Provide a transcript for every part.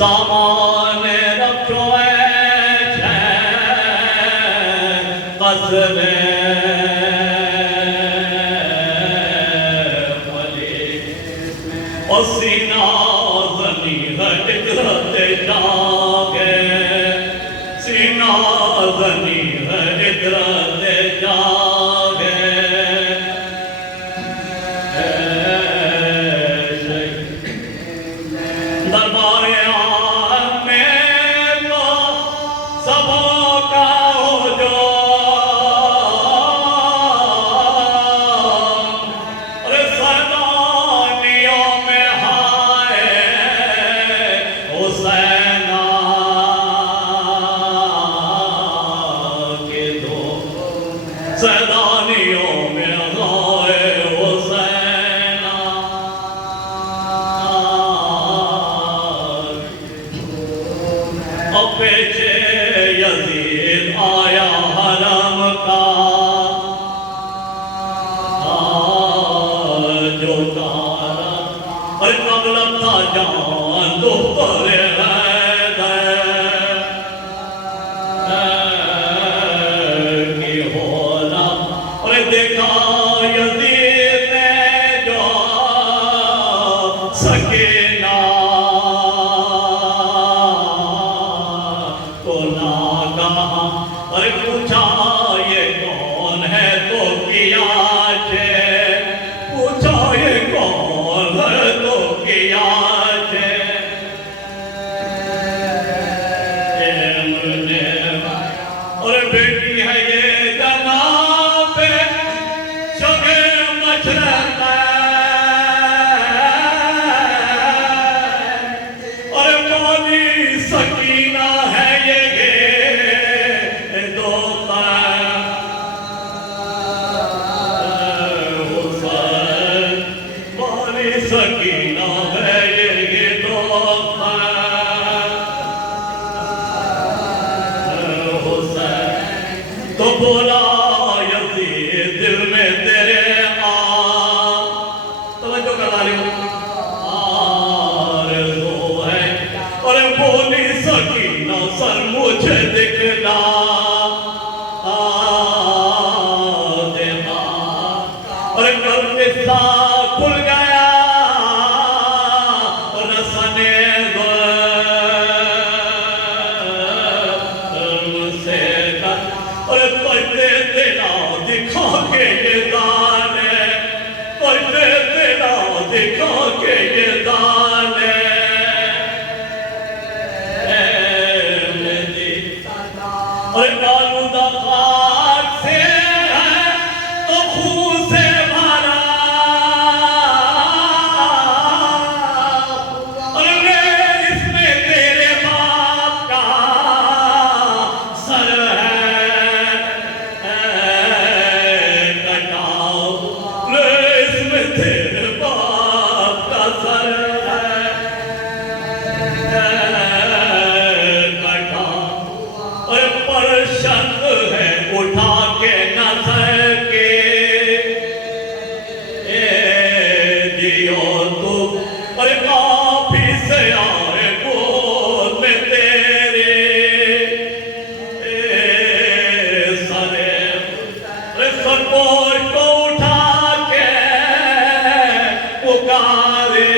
سامان رکھو قصر اور سینہ زنی ہٹرت جاگے سینہ زنی ہٹرت جاگے دربار سیدانیوں میں غائے حسین اب پیچھے یزید آیا حرم کا جو تارا اور مغلب تھا جان تو پر دیکھا یزید نے جو سکینہ کو ناگہاں اور پوچھا یہ کون ہے تو کیا چھے پوچھا یہ کون ہے تو کیا چھے اور بیٹی ہے یہ جناب اور مولی سکینہ ہے یہ دو حسین مولی سکینہ ہے یہ دو حسین تو بولا یزید دل میں تیرے آرزو ہے اور بولی سکینہ سر مجھے دکھلا اور قصہ کھل گیا اور سنے سے اور پڑھتے تیرا دکھا کے یہ دانے پڑھتے تیرا دکھا کے یہ دانے اور آلودہ خاک سے ہے تو خون سے بھرا اور اس میں تیرے باپ کا سر ہے کٹاؤ اس میں تیرے باپ کا سر ہے اور پرشت ہے اٹھا کے نظر کے دیو تو اور کافی سے آئے گود میں تیرے سر پوش کو اٹھا کے پکارے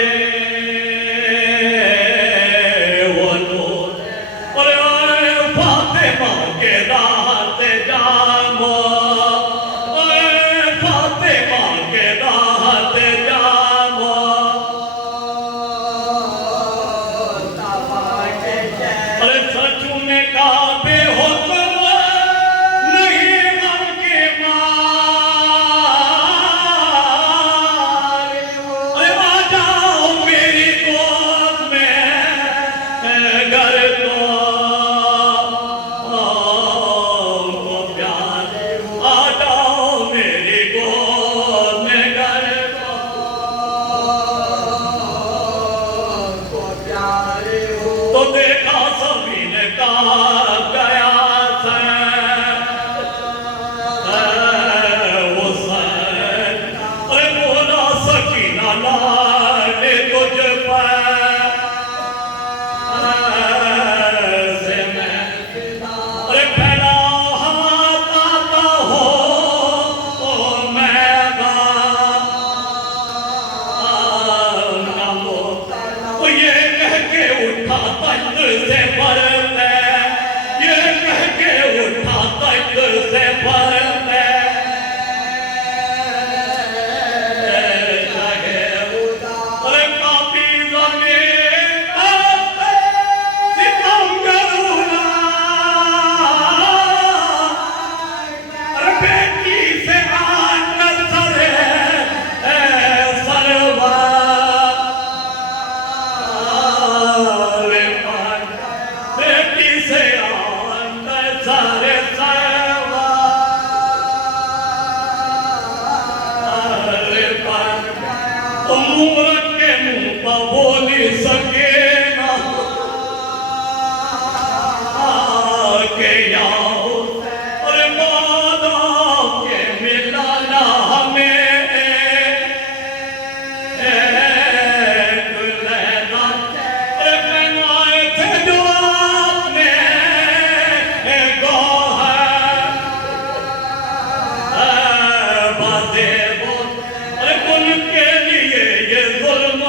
کے رات جامو فاطمہ کے رات جامو سے بھرتے یہ کہہ کے اٹھا تک سے بھرتے اور کافی زمین ستم کرنا اور بیٹی سے آن کر بولی سکے نا کہ یاؤ اور مادا کے ملانا ہمیں لینا اور بنائے تھے جو آپ نے گوہر بازے بول اور ان کے لیے یہ ظلم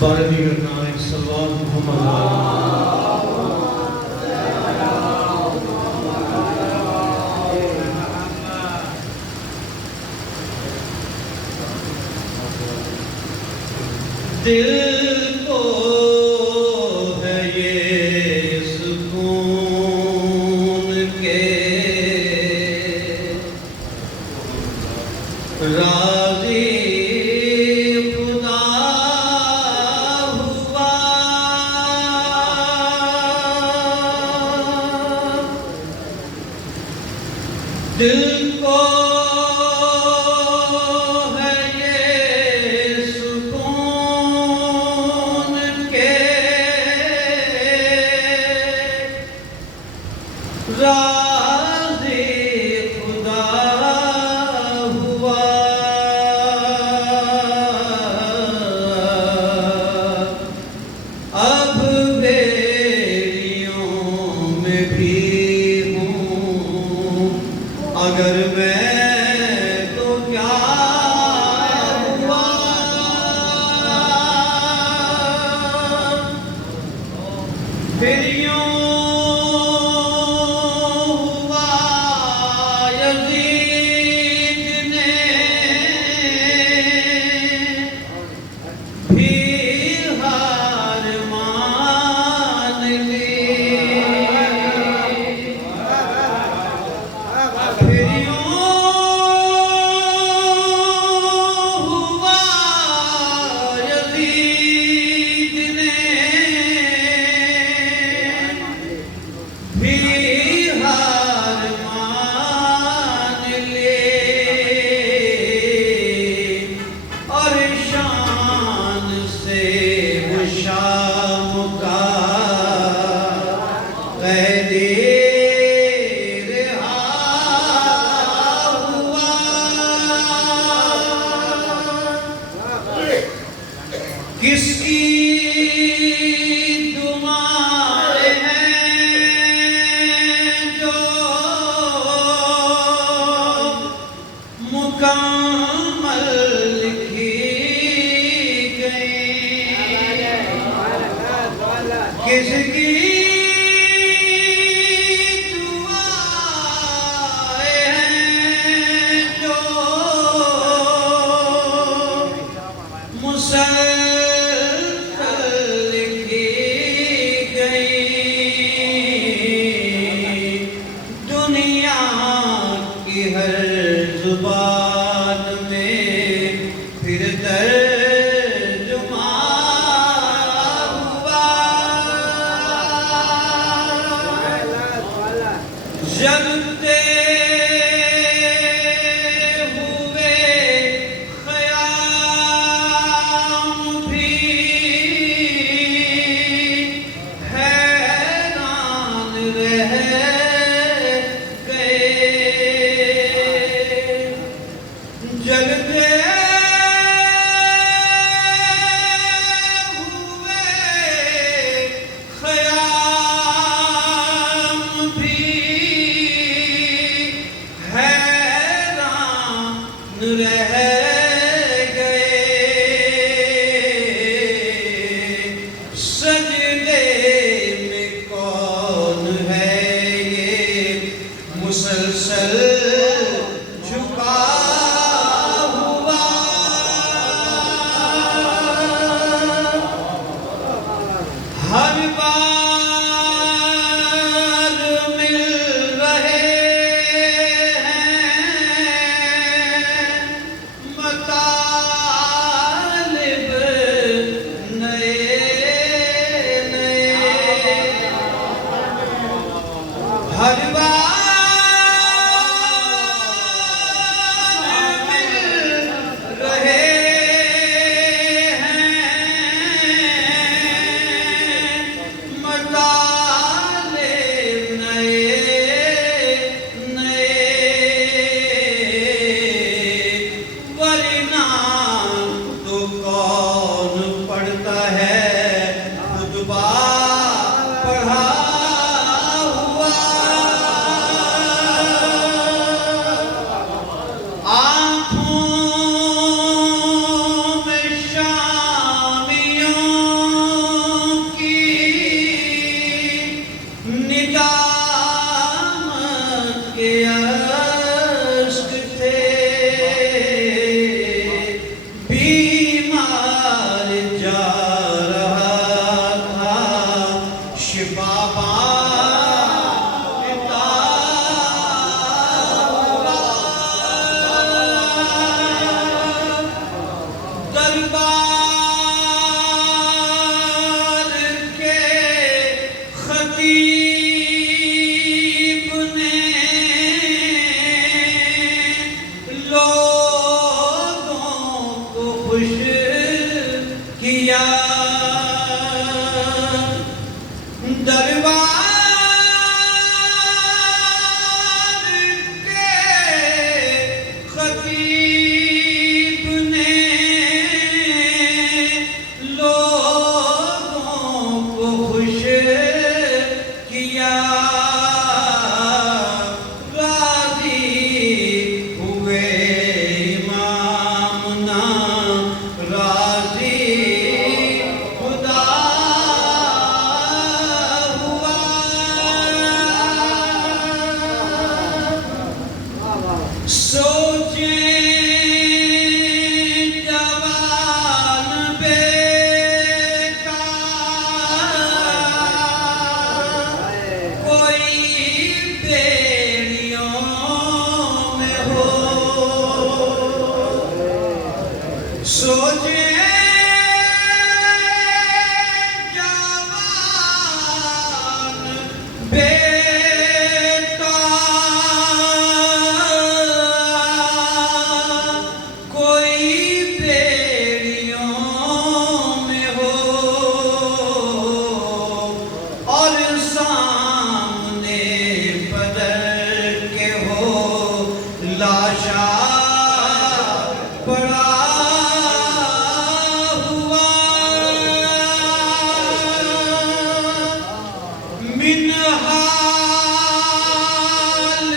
بارے دیگر نام صلوات محمد دل کو ہے یہ سکون کے راضی دل کو ہے یہ سکون کے راضی خدا ہوا اب بیریوں میں بھی اگر میں تو کیا مکمل لکھی گئی کس کی دعائیں ہیں جو مسلسل لکھی گئی دنیا کی ہر زبان میں پھر ترجمہ ہوا جلتے ہوئے خیام بھی حیران رہ گئے جلتے ہوئے خیام بھی حیران رہ گئے سجدے میں کون ہے یہ مسلسل جھکا ہوا ہر بار مل رہے ہیں مطالب نئے نئے ہر بار مل رہے ہیں مطالب نئے نئے ورنہ تو کون پڑھتا ہے خطبہ پڑھا ہوا آنکھوں میں شامیوں کی ندامت کے اشک تھے بیمار جا رہا تھا شفا پاتا ہوا دربار کے خطیب نے لوگوں کو خوش کیا دربار کے خطیب نے لوگوں کو خوش کیا راضی ہوئے امامنا راضی خدا ہوا سوچیں جوان بیکار کوئی بیڑیوں میں ہو سوچیں جوان بیکار کوئی بیڑیوں میں ہو اور سامنے بدر کے ہو لاشا پڑا ہوا منحال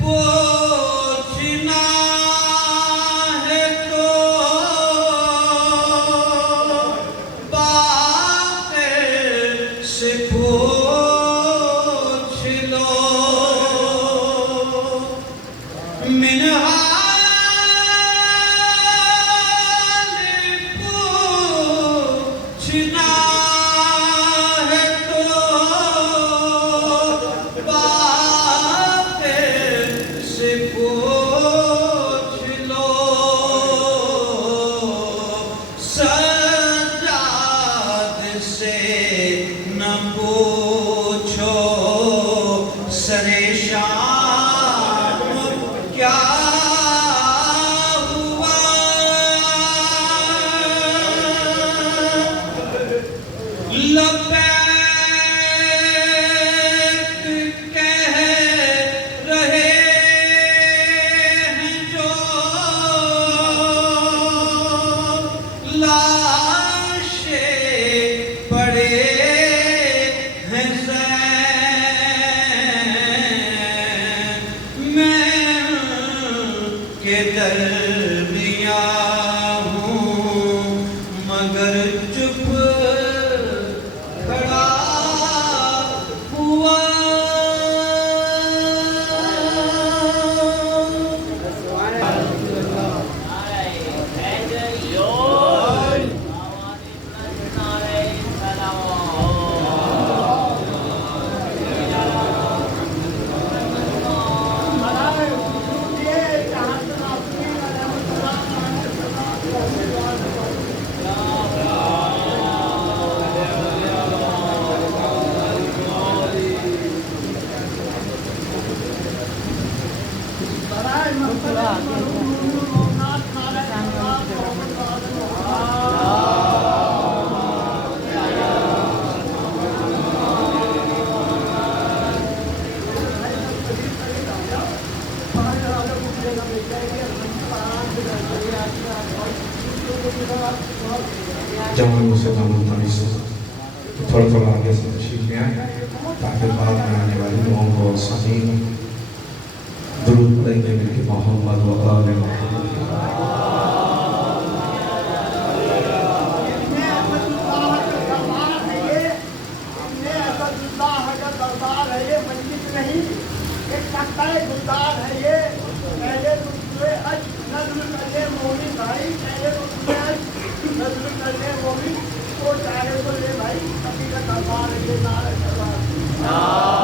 پوچھنا من حال پوچھنا ہے تو باپ سے پوچھ لو، سجاد سے نہ پوچھو سر شام کیا ہوا، لبیک کہہ رہے ہیں جو لاشیں پڑے ہیں زین میں کے درمیان ہوں مگر چپ کھڑا ہوا، جوانوں سے دامن تمیز سے تھوڑا تھوڑا آگے سے تشریف لے آئیں تاکہ بعد میں آنے والی لوگوں کو سامعین درود پڑھیں گے کہ محمد و آل محمد۔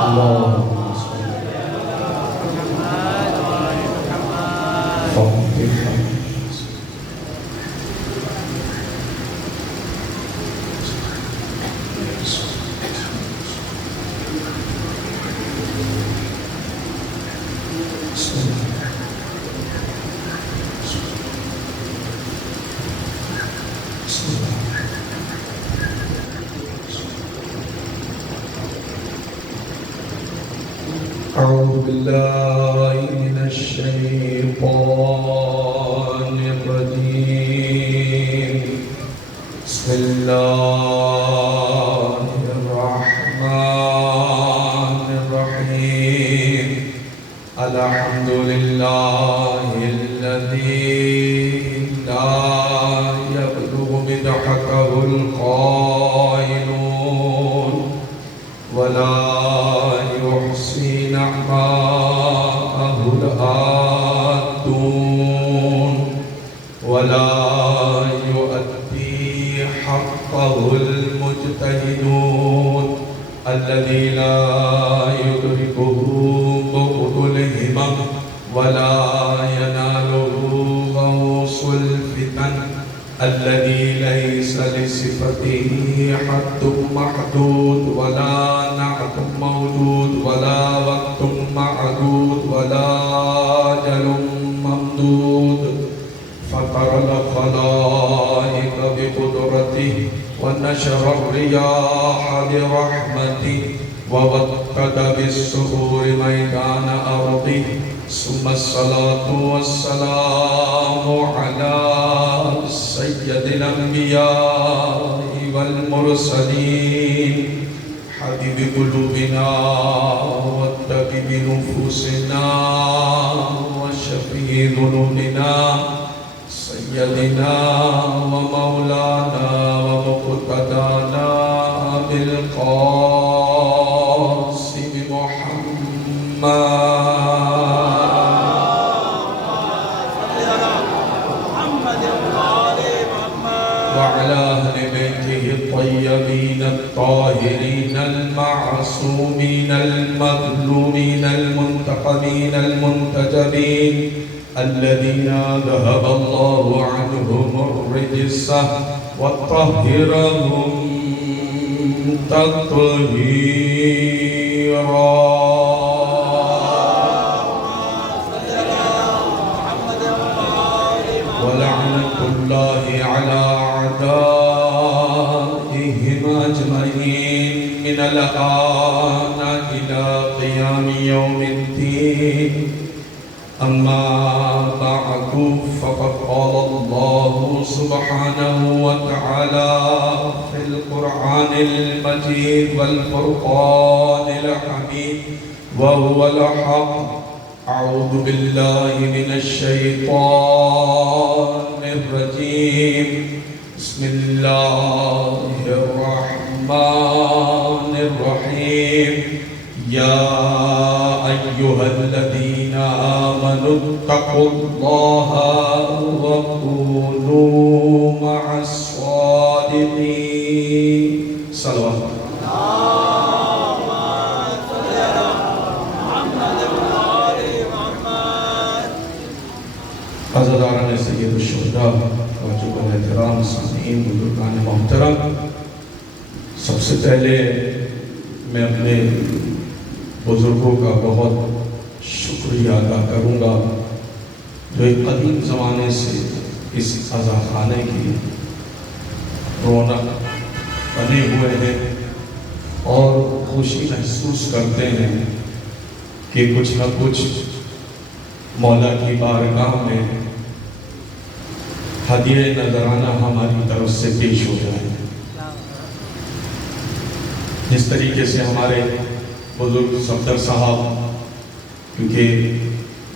اللهم صل أعوذ بالله من الشيطان الرجيم بسم الله الرحمن الرحيم الحمد لله الذي لا يبلغ مدحته القائلون ولا يحصي نعماءه العادون ولا يؤدي حقه المجتهدون الذي لا يدركه بؤد الهمم ولا يناله غوص الفتن الذي ليس لصفته حد محدود ولا نعت موجود ولا وقت معدود ولا أجل ممدود فطر الخلائق بقدرته ونشر الرياح برحمته ووقد بالصخور ميدان أرضه ثم الصلاة والسلام على سيد الأنبياء والمرسلين حبيب قلوبنا وطبيب نفوسنا وشفيع ذنوبنا سيدنا ومولانا ومقتدانا بالقاسم محمد وعلى أهل بيته الطيبين الطاهرين المعصومين المظلومين المنتقمين المنتجبين الذين ذهب الله عنهم الرجس وطهرهم تطهيرا. ولعنة الله على أعدائهم أجمعين من الآن إلى قيام يوم الدين. أما بعد فقد قال الله سبحانه وتعالى في القرآن المجيد والفرقان الحميد وهو الحق. أعوذ بالله من الشيطان الرجيم. بسم الله الرحمن الرحيم. يا أيها الذين آمنوا اتقوا الله وكونوا مع الصادقين. صلوات عزاداران سید الشہداء واجب الاحترام سامعین بزرگان محترم، سب سے پہلے میں اپنے بزرگوں کا بہت شکریہ ادا کروں گا جو ایک قدیم زمانے سے اس عزا خانے کی رونق بنے ہوئے ہیں اور خوشی محسوس کرتے ہیں کہ کچھ نہ کچھ مولا کی بارگاہ میں ہدیہ نذرانہ ہماری طرف سے پیش ہو جائے. جس طریقے سے ہمارے بزرگ صفدر صاحب، کیونکہ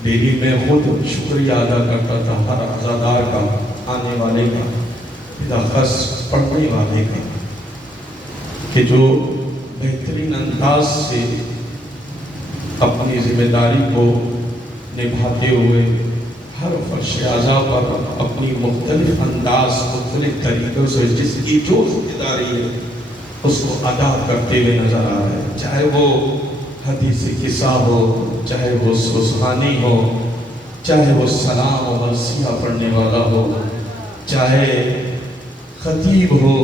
ڈیلی میں خود شکریہ ادا کرتا تھا ہر عزادار کا، آنے والے کا، خاص پڑھنے والے کا، کہ جو بہترین انداز سے اپنی ذمہ داری کو نبھاتے ہوئے ہر فرش عزا پر اپنی مختلف انداز، مختلف طریقوں سے جس کی جو ذمہ داری ہے اس کو ادا کرتے ہوئے نظر آ رہے ہیں. چاہے وہ حدیث قصہ ہو، چاہے وہ سوسخانی ہو، چاہے وہ سلام و مرثیہ پڑھنے والا ہو، چاہے خطیب ہو،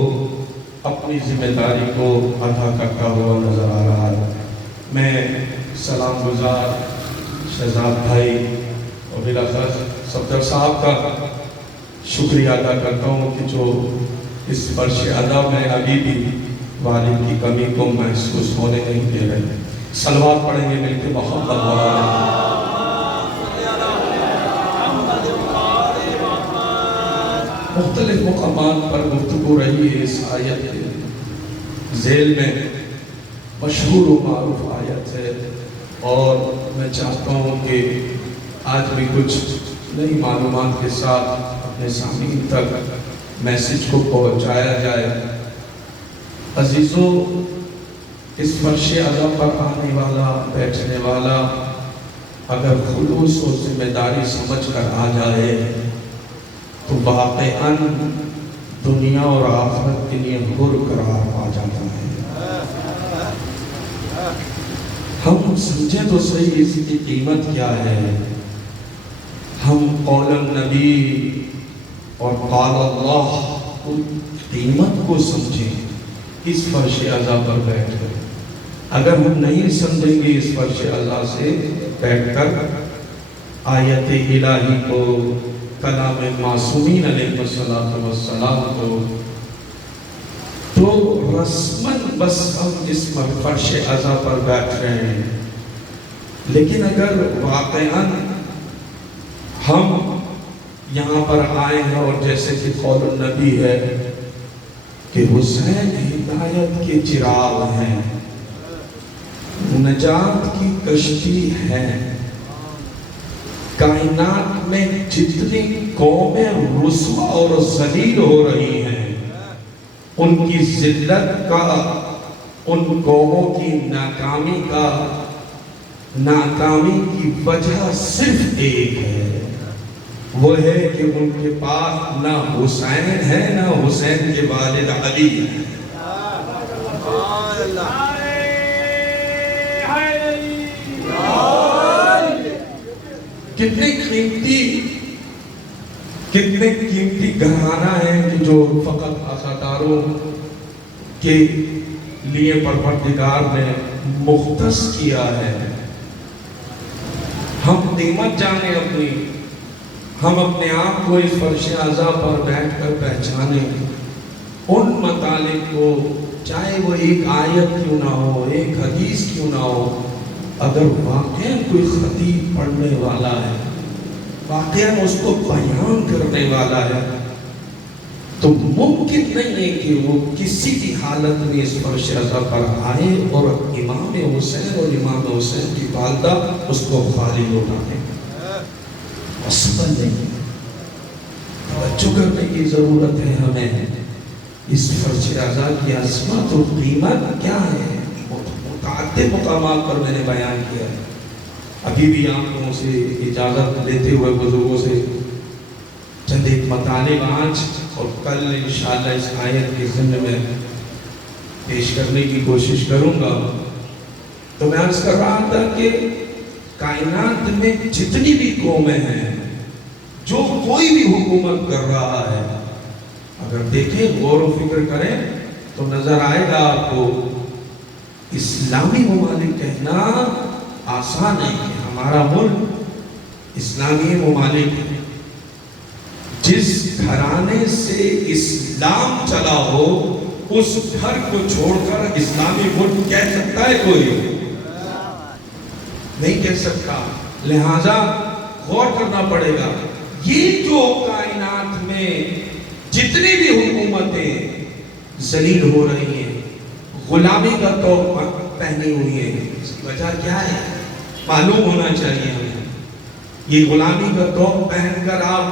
اپنی ذمہ داری کو ادا کرتا ہوا نظر آ رہا ہے. میں سلام گزار شہزاد بھائی اور بالاخص صفدر صاحب کا شکریہ ادا کرتا ہوں کہ جو اس فرش ادب میں ابھی بھی والد کی کمی کو محسوس ہونے نہیں دے رہے. صلوات پڑھیں گے مل کے محبت والا. مختلف مقامات پر گفتگو رہی ہے اس آیت کے ذیل میں. مشہور و معروف آیت ہے اور میں چاہتا ہوں کہ آج بھی کچھ نئی معلومات کے ساتھ اپنے سامعین تک میسج کو پہنچایا جائے. عزیزوں، اس فرش عزا پر آنے والا، بیٹھنے والا اگر خلوص و ذمہ داری سمجھ کر آ جائے تو واقعاً دنیا اور آخرت کے لیے حر قرار پا جاتا ہے. ہم سمجھیں تو صحیح اس کی قیمت کیا ہے. ہم قول النبی اور قال اللہ قیمت کو سمجھیں اس فرش عزا پر بیٹھ کر. اگر ہم نہیں سمجھیں گے اس فرش عزا سے بیٹھ کر آیت الہی کو، کلام معصومین علیہ السلام کو، تو رسماً بس ہم اس فرش عزا پر بیٹھ رہے ہیں. لیکن اگر واقعاً ہم یہاں پر آئے ہیں اور جیسے کہ قول النبی ہے کہ حسین ہدایت کے چراغ ہیں، نجات کی کشتی ہیں، کائنات میں جتنی قومیں رسوا اور ذلیل ہو رہی ہیں ان کی ذلت کا، ان قوموں کی ناکامی کی وجہ صرف ایک ہے، وہ ہے کہ ان کے پاس نہ حسین ہے نہ حسین کے والد علی ہیں۔ کتنے قیمتی گھرانہ ہیں کہ جو فقط عزاداروں کے لیے پروردگار نے مختص کیا ہے۔ ہم قیمت جانے اپنی، ہم اپنے آپ کو اس فرش اعضاء پر بیٹھ کر پہچانے ان مطالب کو، چاہے وہ ایک آیت کیوں نہ ہو، ایک حدیث کیوں نہ ہو، اگر واقعاً کوئی خطیب پڑھنے والا ہے، واقعاً اس کو بیان کرنے والا ہے، تو ممکن نہیں ہے کہ وہ کسی بھی حالت میں اس فرش اعضاء پر آئے اور امام حسین اور امام حسین کی والدہ اس کو خالی لوٹا دیں۔ پاسبل نہیں، توجہ کرنے کی ضرورت ہے ہمیں۔ اس فرش اعضاء کی عظمت اور قیمت کیا ہے، متعدد مقامات پر میں نے بیان کیا ہے۔ ابھی بھی آپ لوگوں سے اجازت لیتے ہوئے بزرگوں سے چند ایک مطالب آج اور کل انشاءاللہ اس آیت کے ضمن میں پیش کرنے کی کوشش کروں گا۔ تو میں عرض کر رہا تھا کہ کائنات میں جتنی بھی قومیں ہیں، جو کوئی بھی حکومت کر رہا ہے، اگر دیکھیں غور و فکر کریں تو نظر آئے گا آپ کو اسلامی ممالک کہنا آسان ہے کہ ہمارا ملک اسلامی ممالک ہے۔ جس گھرانے سے اسلام چلا ہو اس گھر کو چھوڑ کر اسلامی ملک کہہ سکتا ہے کوئی؟ نہیں کہہ سکتا۔ لہذا غور کرنا پڑے گا، یہ جو کائنات میں جتنی بھی حکومتیں ذلیل ہو رہی ہیں، غلامی کا طور پہنی ہوئی ہیں، اس کی وجہ کیا ہے معلوم ہونا چاہیے ہمیں۔ یہ غلامی کا طور پہن کر آپ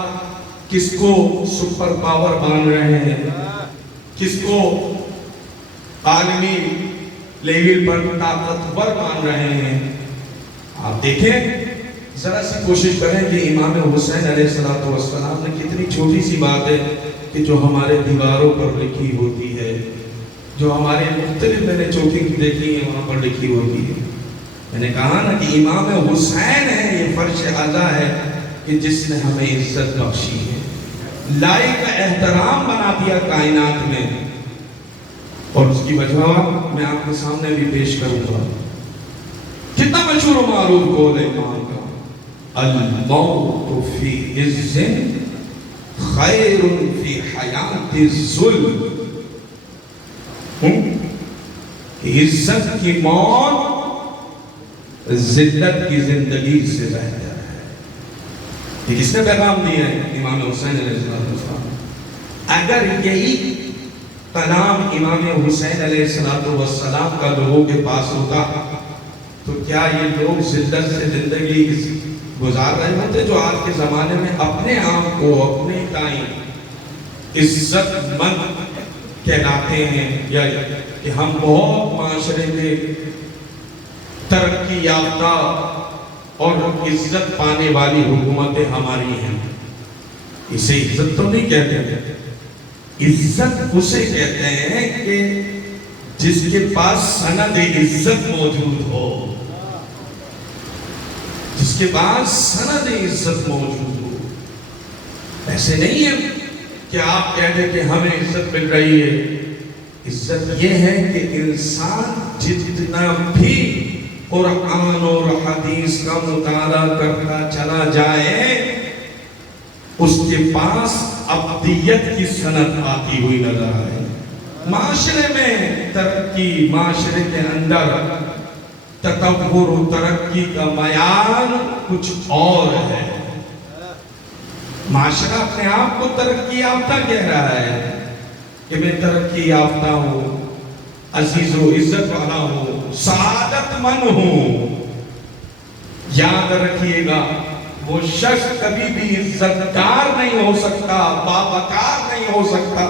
کس کو سپر پاور مان رہے ہیں، کس کو عالمی لیول پر طاقتور مان رہے ہیں؟ آپ دیکھیں، ذرا سی کوشش کریں کہ امام حسین علیہ السلام نے کتنی چھوٹی سی بات ہے کہ جو ہمارے دیواروں پر لکھی ہوتی ہے، جو ہمارے مختلف میں نے چوکی دیکھی ہیں وہاں پر لکھی ہوتی ہے۔ میں نے کہا نا کہ امام حسین ہے، یہ فرش اعضاء ہے کہ جس نے ہمیں عزت بخشی ہے، لائق احترام بنا دیا کائنات میں، اور اس کی وجہ میں آپ کے سامنے بھی پیش کروں گا۔ کتنا مشہور و معروف قول ہے امام کا، الموت فی عز خیر فی حیات الظلم۔ عزت کی موت ذلت کی زندگی سے بہتر ہے۔ یہ کس نے پیغام دیا ہے؟ امام حسین علیہ السلام۔ اگر یہی پیغام امام حسین علیہ السلام کا لوگوں کے پاس ہوتا تو کیا یہ لوگ ذلت سے زندگی گزار رہے ہوتے جو آج کے زمانے میں اپنے آپ کو اپنے تائیں عزت مند کہلاتے ہیں، یا کہ ہم بہت معاشرے کے ترقی یافتہ اور عزت پانے والی حکومتیں ہماری ہیں؟ اسے عزت تو نہیں کہتے۔ عزت اسے کہتے ہیں کہ جس کے پاس سند عزت موجود ہو، جس کے پاس سند عزت موجود ہو۔ ایسے نہیں ہے کہ آپ کہہ دیں کہ ہمیں عزت مل رہی ہے۔ عزت یہ ہے کہ انسان جتنا بھی قرآن اور حدیث کا مطالعہ کرتا چلا جائے، اس کے پاس ابدیت کی سند آتی ہوئی نظر آئے۔ معاشرے میں ترقی، معاشرے کے اندر تکبر و ترقی کا معیار کچھ اور ہے۔ معاشرہ اپنے آپ کو ترقی یافتہ کہہ رہا ہے کہ میں ترقی یافتہ ہوں، عزیز و عزت والا ہوں، سعادت مند ہوں۔ یاد رکھیے گا، وہ شخص کبھی بھی عزتدار نہیں ہو سکتا، باوقار نہیں ہو سکتا،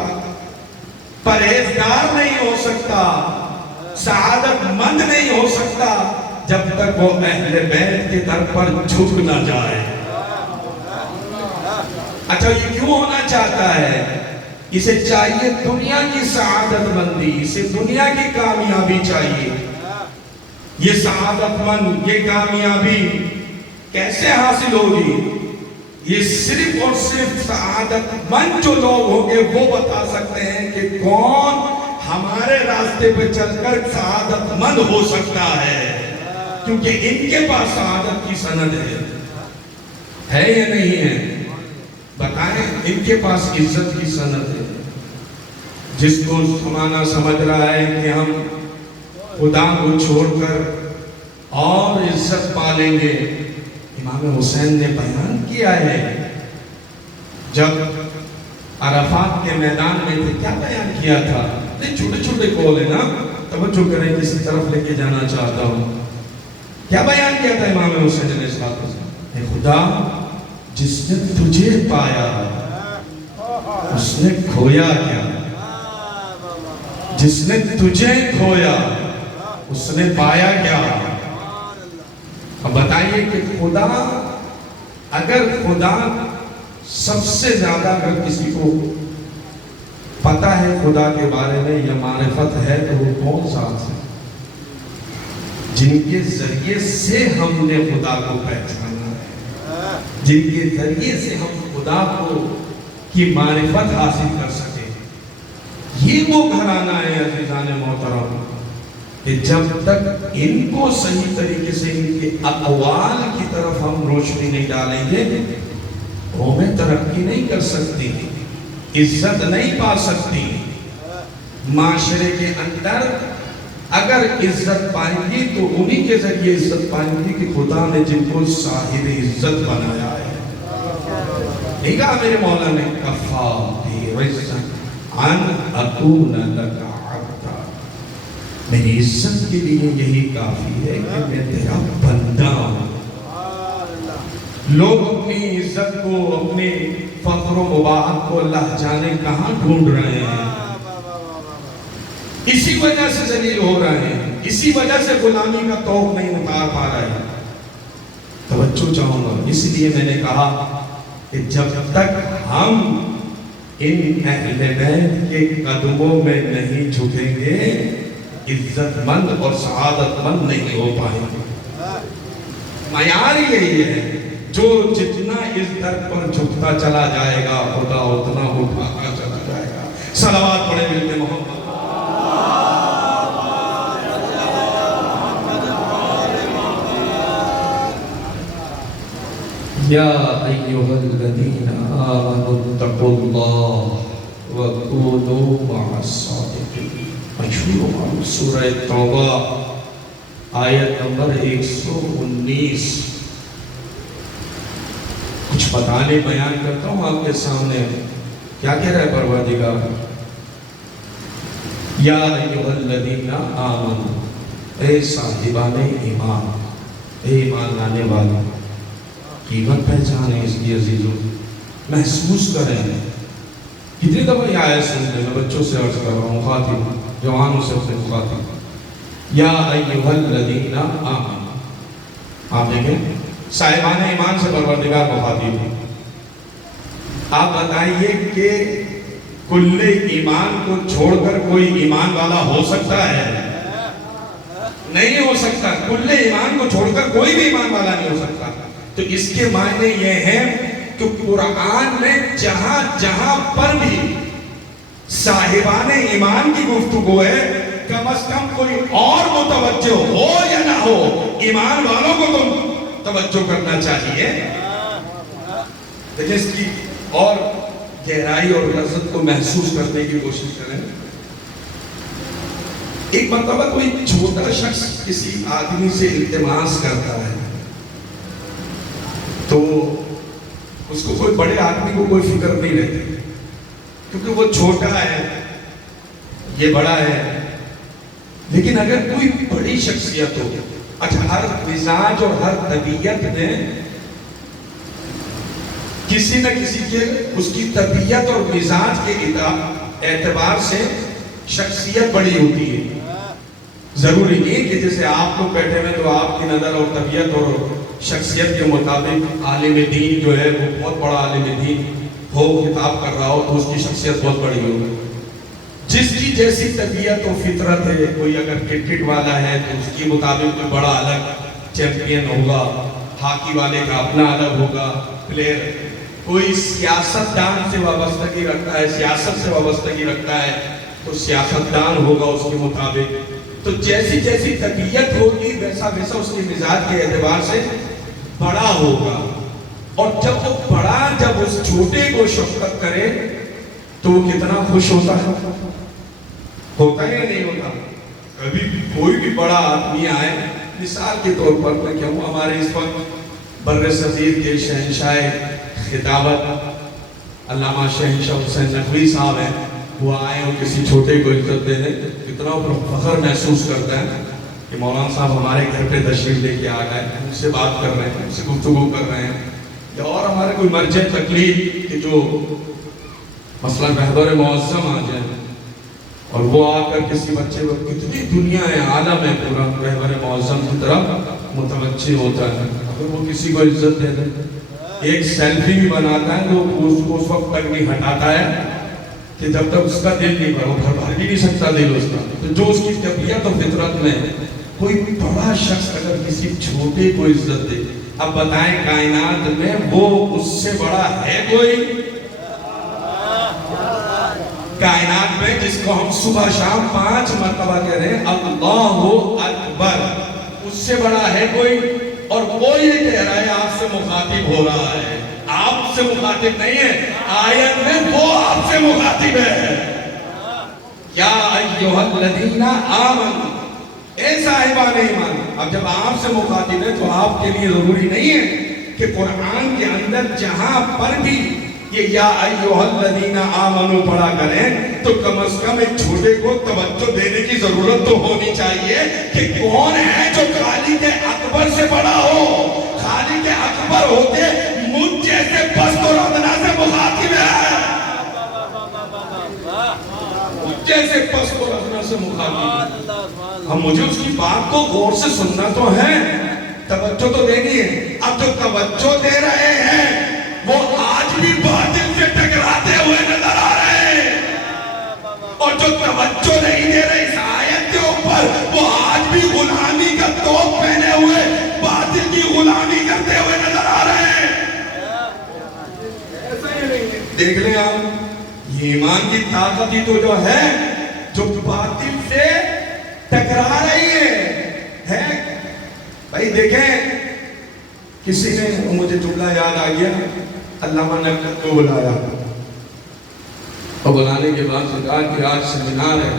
پرہیزگار نہیں ہو سکتا، سعادت مند نہیں ہو سکتا جب تک وہ اہل بیت کے در پر جھک نہ جائے۔ اچھا یہ کیوں ہونا چاہتا ہے؟ اسے چاہیے دنیا کی سعادت مندی، اسے دنیا کی کامیابی چاہیے۔ یہ سعادت مند، یہ کامیابی کیسے حاصل ہوگی؟ یہ صرف اور صرف سعادت مند جو لوگ ہوں گے وہ بتا سکتے ہیں کہ کون ہمارے راستے پہ چل کر سعادت مند ہو سکتا ہے، کیونکہ ان کے پاس سعادت کی سند ہے یا نہیں ہے؟ بتائیں، ان کے پاس عزت کی سند ہے۔ جس کو زمانہ سمجھ رہا ہے کہ ہم خدا کو چھوڑ کر اور عزت پالیں گے، امام حسین نے بیان کیا ہے جب عرفات کے میدان میں تھے، کیا بیان کیا تھا؟ چھوٹے چھوٹے قول ہیں نا، توجہ کریں، کسی طرف لے کے جانا چاہتا ہوں۔ کیا بیان کیا تھا امام حسین علیہ السلام؟ اے خدا، جس نے تجھے پایا اس نے کھویا کیا؟ جس نے تجھے کھویا اس نے پایا کیا؟ اب بتائیے کہ خدا، اگر خدا سب سے زیادہ اگر کسی کو پتہ ہے خدا کے بارے میں یا معرفت ہے تو وہ کون ذات ہے؟ جن کے ذریعے سے ہم نے خدا کو پہچانا ہے، جن کے ذریعے سے ہم خدا کو کی معرفت حاصل کر سکے۔ یہ وہ گھرانہ ہے عزیزان محترم کہ جب تک ان کو صحیح طریقے سے ان کے اقوال کی طرف ہم روشنی نہیں ڈالیں گے، قومیں ترقی نہیں کر سکتی، عزت نہیں پا سکتی۔ معاشرے کے اندر اگر عزت پائیں گی تو انہی کے ذریعے عزت پائیں گی کہ خدا نے جن کو صاحب عزت بنایا ہے۔ نہیں کہا میرے مولا نے کفا بی عزت ان اکون لک عبدا، میری عزت کے لیے یہی کافی ہے کہ میں تیرا بندہ ہوں۔ لوگ اپنی عزت کو، اپنے فخر و مباحت کو اللہ جانے کہاں ڈھونڈ رہے ہیں، اسی وجہ سے ذلیل ہو رہے ہیں، اسی وجہ سے غلامی کا طوق نہیں اتار پا رہے ہیں۔ توجہ چاہوں گا، اس لیے میں نے کہا کہ جب تک ہم ان اہل بیت کے قدموں میں نہیں جھکیں گے، عزت مند اور سعادت مند نہیں ہو پائیں گے۔ معیار یہی ہے، جو جتنا اس در پر جھکتا چلا جائے گا خدا اتنا اٹھاتا چلا جائے گا۔ صلوات پڑھیں ملتے محمد۔ یا ایھا الذین آمنوا اتقوا اللہ وکونوا مع الصادقین۔ مشہور سورہ توبہ آیت نمبر 119۔ کچھ بتانے بیان کرتا ہوں آپ کے سامنے، کیا کہہ رہا ہے پروردگار؟ یا ایھا الذین آمنوا، اے صاحبان ایمان، اے ایمان لانے والے، قیمت پہچانے اس کی عزیزوں، محسوس کریں۔ کتنی دفعہ یہ آیت سنتے ہیں، میں بچوں سے عرض کر رہا ہوں، خاطب جوانوں سے اپنے مخاطب، یا ایھا الذین آمنوا۔ آپ دیکھیں، صاحبان ایمان سے پروردگار مخاطب ہے۔ آپ بتائیے کہ کل ایمان کو چھوڑ کر کوئی ایمان والا ہو سکتا ہے؟ نہیں ہو سکتا۔ کل ایمان کو چھوڑ کر کوئی بھی ایمان والا نہیں ہو سکتا۔ تو اس کے معنی یہ ہے کہ قرآن میں جہاں جہاں پر بھی صاحبان ایمان کی گفتگو ہے، کم از کم کوئی اور متوجہ ہو یا نہ ہو، ایمان والوں کو تو توجہ کرنا چاہیے۔ لیکن اس کی اور گہرائی اور لذت کو محسوس کرنے کی کوشش کریں۔ ایک مرتبہ کوئی چھوٹا شخص کسی آدمی سے التماس کرتا ہے تو اس کو کوئی بڑے آدمی کو کوئی فکر نہیں رہتی، کیونکہ وہ چھوٹا ہے، یہ بڑا ہے۔ لیکن اگر کوئی بڑی شخصیت ہو، اچھا، ہر مزاج اور ہر طبیعت میں کسی نہ کسی کے اس کی طبیعت اور مزاج کے اعتبار سے شخصیت بڑی ہوتی ہے۔ ضروری نہیں کہ جیسے آپ لوگ بیٹھے ہوئے تو آپ کی نظر اور طبیعت اور شخصیت کے مطابق عالم دین جو ہے وہ بہت بڑا عالم دین ہو خطاب کر رہا ہو تو اس کی شخصیت بہت بڑی ہو. جس کی جیسی طبیعت و فطرت ہے, کوئی اگر کرکٹ والا ہے تو اس کے مطابق کوئی بڑا الگ چیمپئن ہوگا, ہاکی والے کا اپنا الگ ہوگا پلیئر, کوئی سیاست دان سے وابستگی رکھتا ہے, سیاست سے وابستگی رکھتا ہے تو سیاست دان ہوگا اس کے مطابق. تو جیسی جیسی طبیعت ہوگی ویسا ویسا اس کے مزاج کے اعتبار سے بڑا ہوگا. اور جب وہ بڑا جب اس چھوٹے کو شفقت کرے تو وہ کتنا خوش ہوتا ہے, ہوتا ہے یا نہیں ہوتا؟ کبھی کوئی بھی بڑا آدمی آئے, مثال کے طور پر میں کہوں ہمارے اس وقت بر صغیر کے شہنشاہ خطابت علامہ شہنشاہ حسین نقوی صاحب ہیں, وہ آئے اور کسی چھوٹے کو عزت دے دیں کتنا فخر محسوس کرتا ہے کہ مولانا صاحب ہمارے گھر پہ تشریف لے کے آ گئے, ان سے بات کر رہے ہیں, ان سے گفتگو کر رہے ہیں. یا اور ہمارے کوئی مرجع تقلید کہ جو مثلا محضر معظم آ جائے اور وہ آ کر کسی بچے کو, کتنی دنیا ہے, عالم ہے پورا, محضر معظم کی طرف متوجہ ہوتا ہے. اگر وہ کسی کو عزت دے دے, ایک سیلفی بھی بناتا ہے تو اس کو اس وقت تک نہیں ہٹاتا ہے کہ جب تک اس کا دل نہیں بھرا, وہ بھر بھی نہیں سکتا دل اس کا. تو جو اس کی طبیعت و فطرت میں کوئی بڑا شخص اگر کسی چھوٹے کو عزت دے, اب بتائیں کائنات میں وہ اس سے بڑا ہے کوئی؟ کائنات میں جس کو ہم صبح شام 5 مرتبہ کہہ رہے ہیں اللہ اکبر, اس سے بڑا ہے کوئی؟ اور وہ یہ کہہ رہا ہے آپ سے مخاطب ہو رہا ہے, آپ سے مخاطب نہیں ہے, آیت میں وہ آپ سے مخاطب ہے. یا ایھا الذین آمنوا, اے صاحبان ایمان. اب جب آپ سے مخاطب ہے تو آپ کے لیے ضروری نہیں ہے کہ قرآن کے اندر جہاں پر بھی یہ یا ایھا الذین آمنوا پڑھا کریں تو کم از کم ایک چھوٹے کو توجہ دینے کی ضرورت تو ہونی چاہیے کہ کون ہے جو خالق اکبر سے بڑا ہو. خالق اکبر ہوتے مجھ جیسے پست اور ادنا سے مخاطب ہے, مجھ جیسے پست اور ادنا سے مخاطب ہے. ہم مجھے اس کی بات کو غور سے سننا تو ہے, توجہ تو دینی ہے. اب جو توجہ دے رہے ہیں وہ آج بھی باطل سے ٹکراتے ہوئے نظر آ رہے ہیں, اور جو توجہ نہیں دے رہے اس آیت کے اوپر وہ آج بھی غلامی کا توپ پہنے ہوئے باطل کی غلامی کرتے ہوئے نظر آ رہے ہیں. دیکھ لیں آپ, یہ ایمان کی طاقت ہی تو جو ہے جو باطل سے ٹکرا رہی ہے. بھائی دیکھیں, کسی نے مجھے جملہ یاد آ گیا, علامہ نقوی کو بلایا اور بلانے کے بعد سے کہا کہ آج سیمینار ہے,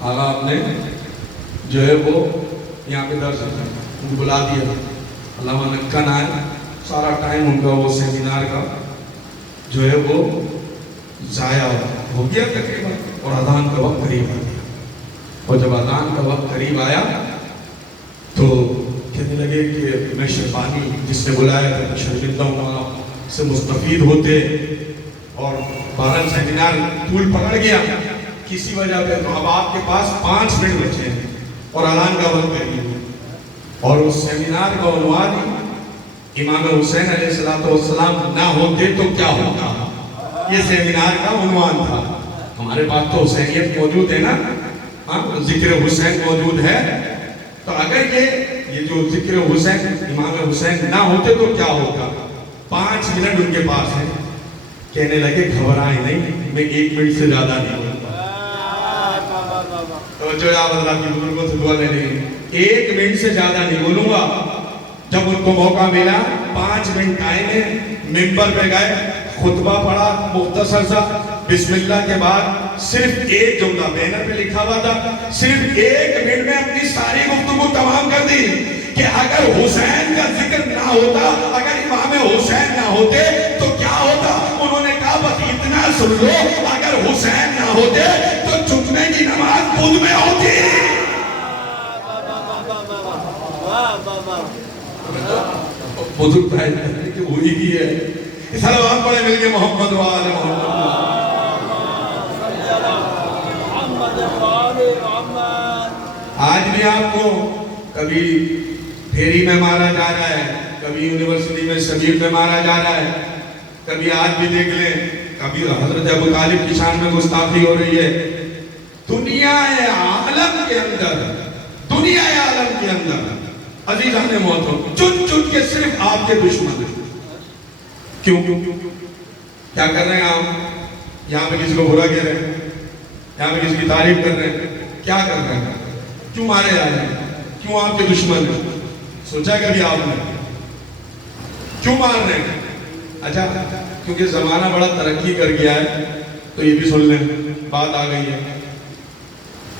آقا آپ نے جو ہے وہ یہاں پہ درس ہے, ان کو بلا دیا. علامہ نقوی آئے, سارا ٹائم ان کا وہ سیمینار کا جو ہے وہ ضائع ہو گیا تقریباً, اور اذان کا وقت قریب آ گیا. اور جب اذان کا وقت قریب آیا تو کہنے لگے کہ میں شیخانی جس نے بلایا تھا شرمندہ ہوں, آپ سے مستفید ہوتے, اور 12 سیمینار طول پکڑ گیا کسی وجہ پہ, تو اب آپ کے پاس 5 منٹ بچے ہیں اور اذان کا وقت قریب ہے. اور اس سیمینار کا عنوان امام حسین علیہ السلام نہ ہوتے تو کیا ہوتا, یہ سیمینار کا عنوان تھا. ہمارے پاس تو حسینیت موجود ہے نا, ذکر حسین موجود ہے, تو اگر یہ جو ذکر حسین امام حسین نہ ہوتے تو کیا ہوتا. 5 منٹ ان کے پاس ہیں. کہنے لگے گھبرائیں نہیں, میں 1 منٹ سے زیادہ نہیں بولتا. توجہ آپ حضرات کی بزرگوں سے دعا لے لیں, 1 منٹ سے زیادہ نہیں بولوں گا. جب ان کو موقع ملا 5 منٹ آئے ہیں, ممبر پہ گئے, خطبہ پڑھا مختصر سا, بسم اللہ کے بعد صرف ایک جملہ بینر پہ لکھا ہوا تھا, صرف 1 منٹ میں اپنی ساری گفتگو تمام کر دی کہ اگر حسین کا ذکر نہ ہوتا, اگر امام حسین نہ ہوتے تو کیا ہوتا. انہوں نے کہا بس اتنا سن لو, اگر حسین نہ ہوتے تو جمعے کی نماز بدھ میں ہوتی. بزرگ بھائی کہ وہی بھی ہے. سلام پڑھے مل کے محمد و آل محمد. آج بھی آپ کو کبھی پھیری میں مارا جا رہا ہے, کبھی یونیورسٹی میں شبیر میں مارا جا رہا ہے, کبھی آج بھی دیکھ لیں کبھی حضرت ابو طالب کی شان میں گستاخی ہو رہی ہے. دنیا عالم کے اندر عزیزان محترم چن کے صرف آپ کے دشمن ہیں. کیوں؟ کیا کر رہے ہیں آپ؟ یہاں پہ کسی کو برا کہہ رہے ہیں, یہاں پہ کسی کی تعریف کر رہے ہیں, کیا کر رہے ہیں؟ کیوں مارے جا رہے ہیں؟ کیوں آپ کے دشمن ہیں؟ سوچا کبھی آپ نے کیوں مار رہے ہیں؟ اچھا کیونکہ زمانہ بڑا ترقی کر گیا ہے, تو یہ بھی سن لیں, بات آ گئی ہے.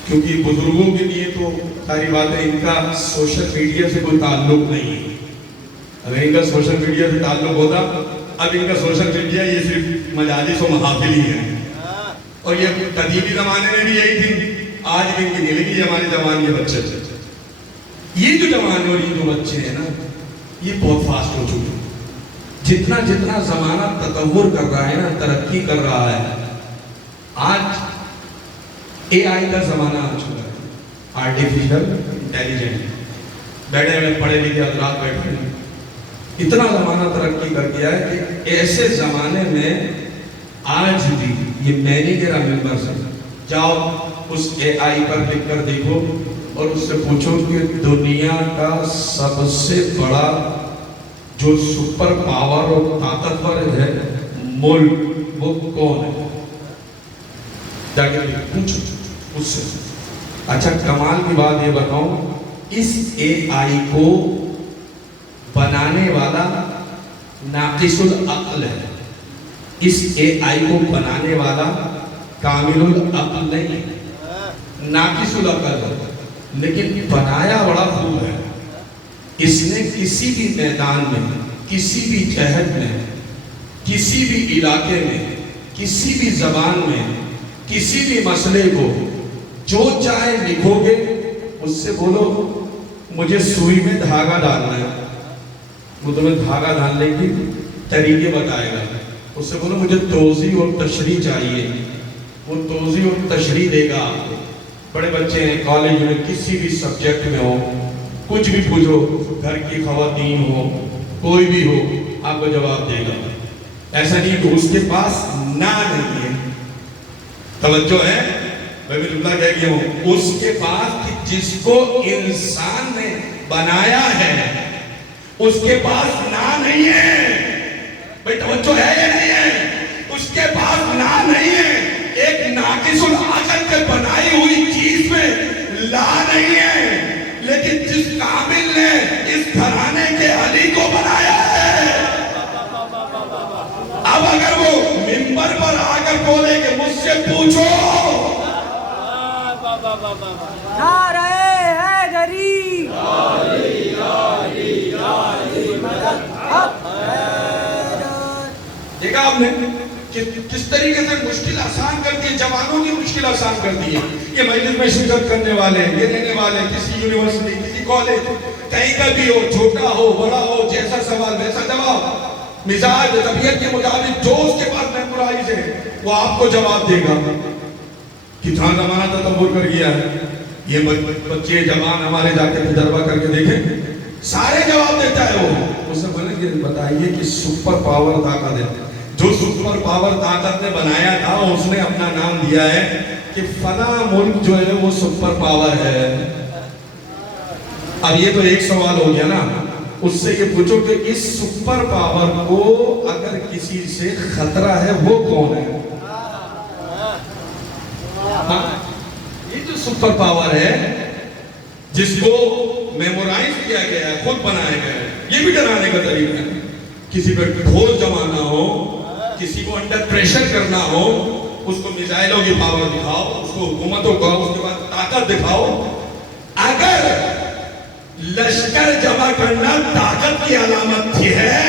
کیونکہ بزرگوں کے لیے تو ساری باتیں, ان کا سوشل میڈیا سے کوئی تعلق نہیں ہے. اگر ان کا سوشل میڈیا سے تعلق ہوتا, اب ان کا سوشل میڈیا یہ صرف مجالس و محافل ہی ہے. اور یہ قدیمی زمانے میں بھی یہی تھی, آج بھی ان کی نہیں لگی. ہمارے جوان یہ بچے یہ جو جوان اور یہ جو بچے ہیں نا, یہ بہت فاسٹ ہو چکے ہیں. جتنا زمانہ تطور کر رہا ہے نا, ترقی کر رہا ہے, آج اے آئی کا زمانہ آ چکا ہے, آرٹیفیشل انٹیلیجنٹ. بیٹھے ہوئے پڑھے لکھے حضرات بیٹھے ہیں, اتنا زمانہ ترقی کر گیا ہے کہ ایسے زمانے میں آج بھی یہ میں نہیں کہہ رہا ممبر سے, جاؤ اس اے آئی پر لکھ کر دیکھو اور اس سے پوچھو کہ دنیا کا سب سے بڑا جو سپر پاور اور طاقتور ہے ملک, وہ کون ہے؟ جا کے پوچھو اس سے. اچھا کمال کی بات یہ بتاؤں, اس اے آئی کو بنانے والا ناقص العقل ہے. اس اے آئی کو بنانے والا کامل العقل نہیں ہے, ناقص العقل ہے, لیکن بنایا بڑا خوب ہے. اس نے کسی بھی میدان میں, کسی بھی جہت میں, کسی بھی علاقے میں, کسی بھی زبان میں, کسی بھی مسئلے کو جو چاہے لکھو گے, اس سے بولو مجھے سوئی میں دھاگا ڈالنا ہے, وہ تمہیں دھاگا ڈالنے کی طریقے بتائے گا. اس سے بولو مجھے توضیح اور تشریح چاہیے, وہ توضیح اور تشریح دے گا آپ کو. بڑے بچے ہیں کالج میں, کسی بھی سبجیکٹ میں ہو, کچھ بھی پوچھو, گھر کی خواتین ہو, کوئی بھی ہو, آپ کو جواب دے گا. ایسا نہیں کہ اس کے پاس نہ نہیں ہے. توجہ ہے, میں بھی جملہ کہہ گیا ہوں, اس کے پاس جس کو انسان نے بنایا ہے اس کے پاس نہ نہیں ہے. بھئی توجہ ہے یا نہیں ہے؟ اس کے پاس نہ نہیں ہے. ایک ناقص العقل کے بنائی ہوئی چیز میں لا نہیں ہے, لیکن جس کامل نے اس گھرانے کے علی کو بنایا ہے, اب اگر وہ منبر پر آ کر بولے کہ مجھ سے پوچھو, نعرہ حیدری, دیکھا آپ نے کس طریقے سے مشکل آسان کر دی, جوانوں کی مشکل آسان کر دی ہے. یہ مجلس میں شرکت کرنے والے, یہ رہنے والے, کسی یونیورسٹی, کسی کالج, کہیں کا بھی ہو, چھوٹا ہو بڑا ہو, جیسا سوال ویسا جواب, مزاج طبیعت کے مطابق جو اس کے پاس میمورائز ہے وہ آپ کو جواب دے گا. کتنا زمانہ تطور کر گیا ہے. یہ بچے جوان ہمارے جا کے تجربہ کر کے دیکھیں, سارے جواب دیتا ہے. وہ اس سے بولیں کہ بتائیے کہ سپر پاور طاقت ہے, جو سپر پاور طاقت نے بنایا تھا اس نے اپنا نام دیا ہے کہ فلاں ملک جو ہے وہ سپر پاور ہے. اب یہ تو ایک سوال ہو گیا نا, اس سے یہ پوچھو کہ اس سپر پاور کو اگر کسی سے خطرہ ہے وہ کون ہے؟ یہ جو سپر پاور ہے جس کو میمورائز کیا گیا ہے, خود بنایا گیا ہے, یہ بھی ڈرانے کا طریقہ ہے. کسی پر ٹھوس جمانا ہو, کسی کو انڈر پریشر کرنا ہو, اس کو میزائلوں کی پاور دکھاؤ, اس کو حکومتوں کا, اس کے بعد طاقت دکھاؤ. اگر لشکر جمع کرنا طاقت کی علامت تھی ہے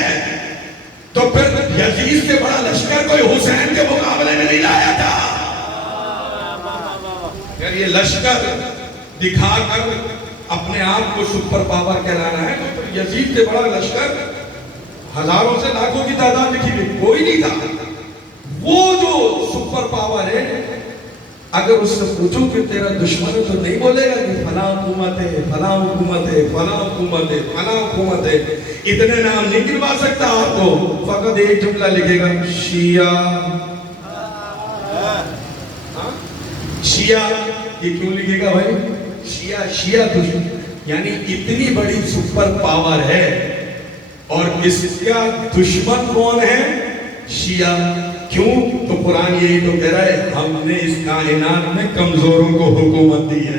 تو پھر یزید سے بڑا لشکر کوئی حسین کے مقابلے میں نہیں لایا تھا. اگر یہ لشکر دکھا کر اپنے آپ کو سپر پاور کہلانا ہے تو پھر یزید سے بڑا لشکر ہزاروں سے لاکھوں کی تعداد لکھی گئی کوئی نہیں تھا. وہ جو سپر پاور ہے, اگر اس سے پوچھو کہ تیرا دشمن ہے تو نہیں بولے گا کہ فلاں حکومت ہے, فلاں حکومت ہے, فلاں حکومت ہے, فلاں حکومت ہے. اتنے نام نہیں گنوا سکتا آپ کو, فقط ایک جملہ لکھے گا, شیعہ شیعہ یہ کیوں لکھے گا بھائی؟ شیعہ دشمن یعنی اتنی بڑی سپر پاور ہے اور اس کا دشمن کون ہے؟ شیعہ. کیوں؟ تو قرآن یہی تو کہہ رہا ہے ہم نے اس کائنات میں کمزوروں کو حکومت دی ہے.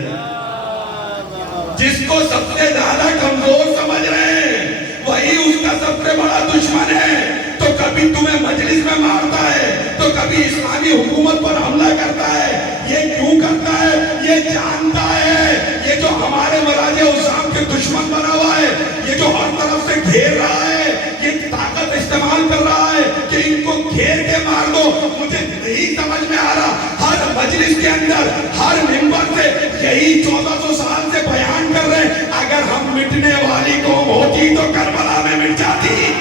جس کو سب سے زیادہ کمزور سمجھ رہے ہیں وہی اس کا سب سے بڑا دشمن ہے. تو کبھی تمہیں مجلس میں مارتا ہے تو کبھی اسلامی حکومت پر حملہ کرتا ہے. یہ کیوں کرتا ہے؟ یہ جانتا ہے یہ جو ہمارے مراجع اسلام کے دشمن بنا ہوا ہے, یہ جو ہر طرف سے گھیر رہا ہے, یہ طاقت استعمال کر رہا ہے کہ ان کو گھیر کے مار دو. مجھے نہیں سمجھ میں آ رہا, ہر مجلس کے اندر ہر ممبر سے یہی 1400 سال سے بیان کر رہے ہیں اگر ہم مٹنے والی قوم ہوتی تو کربلا میں مٹ جاتی.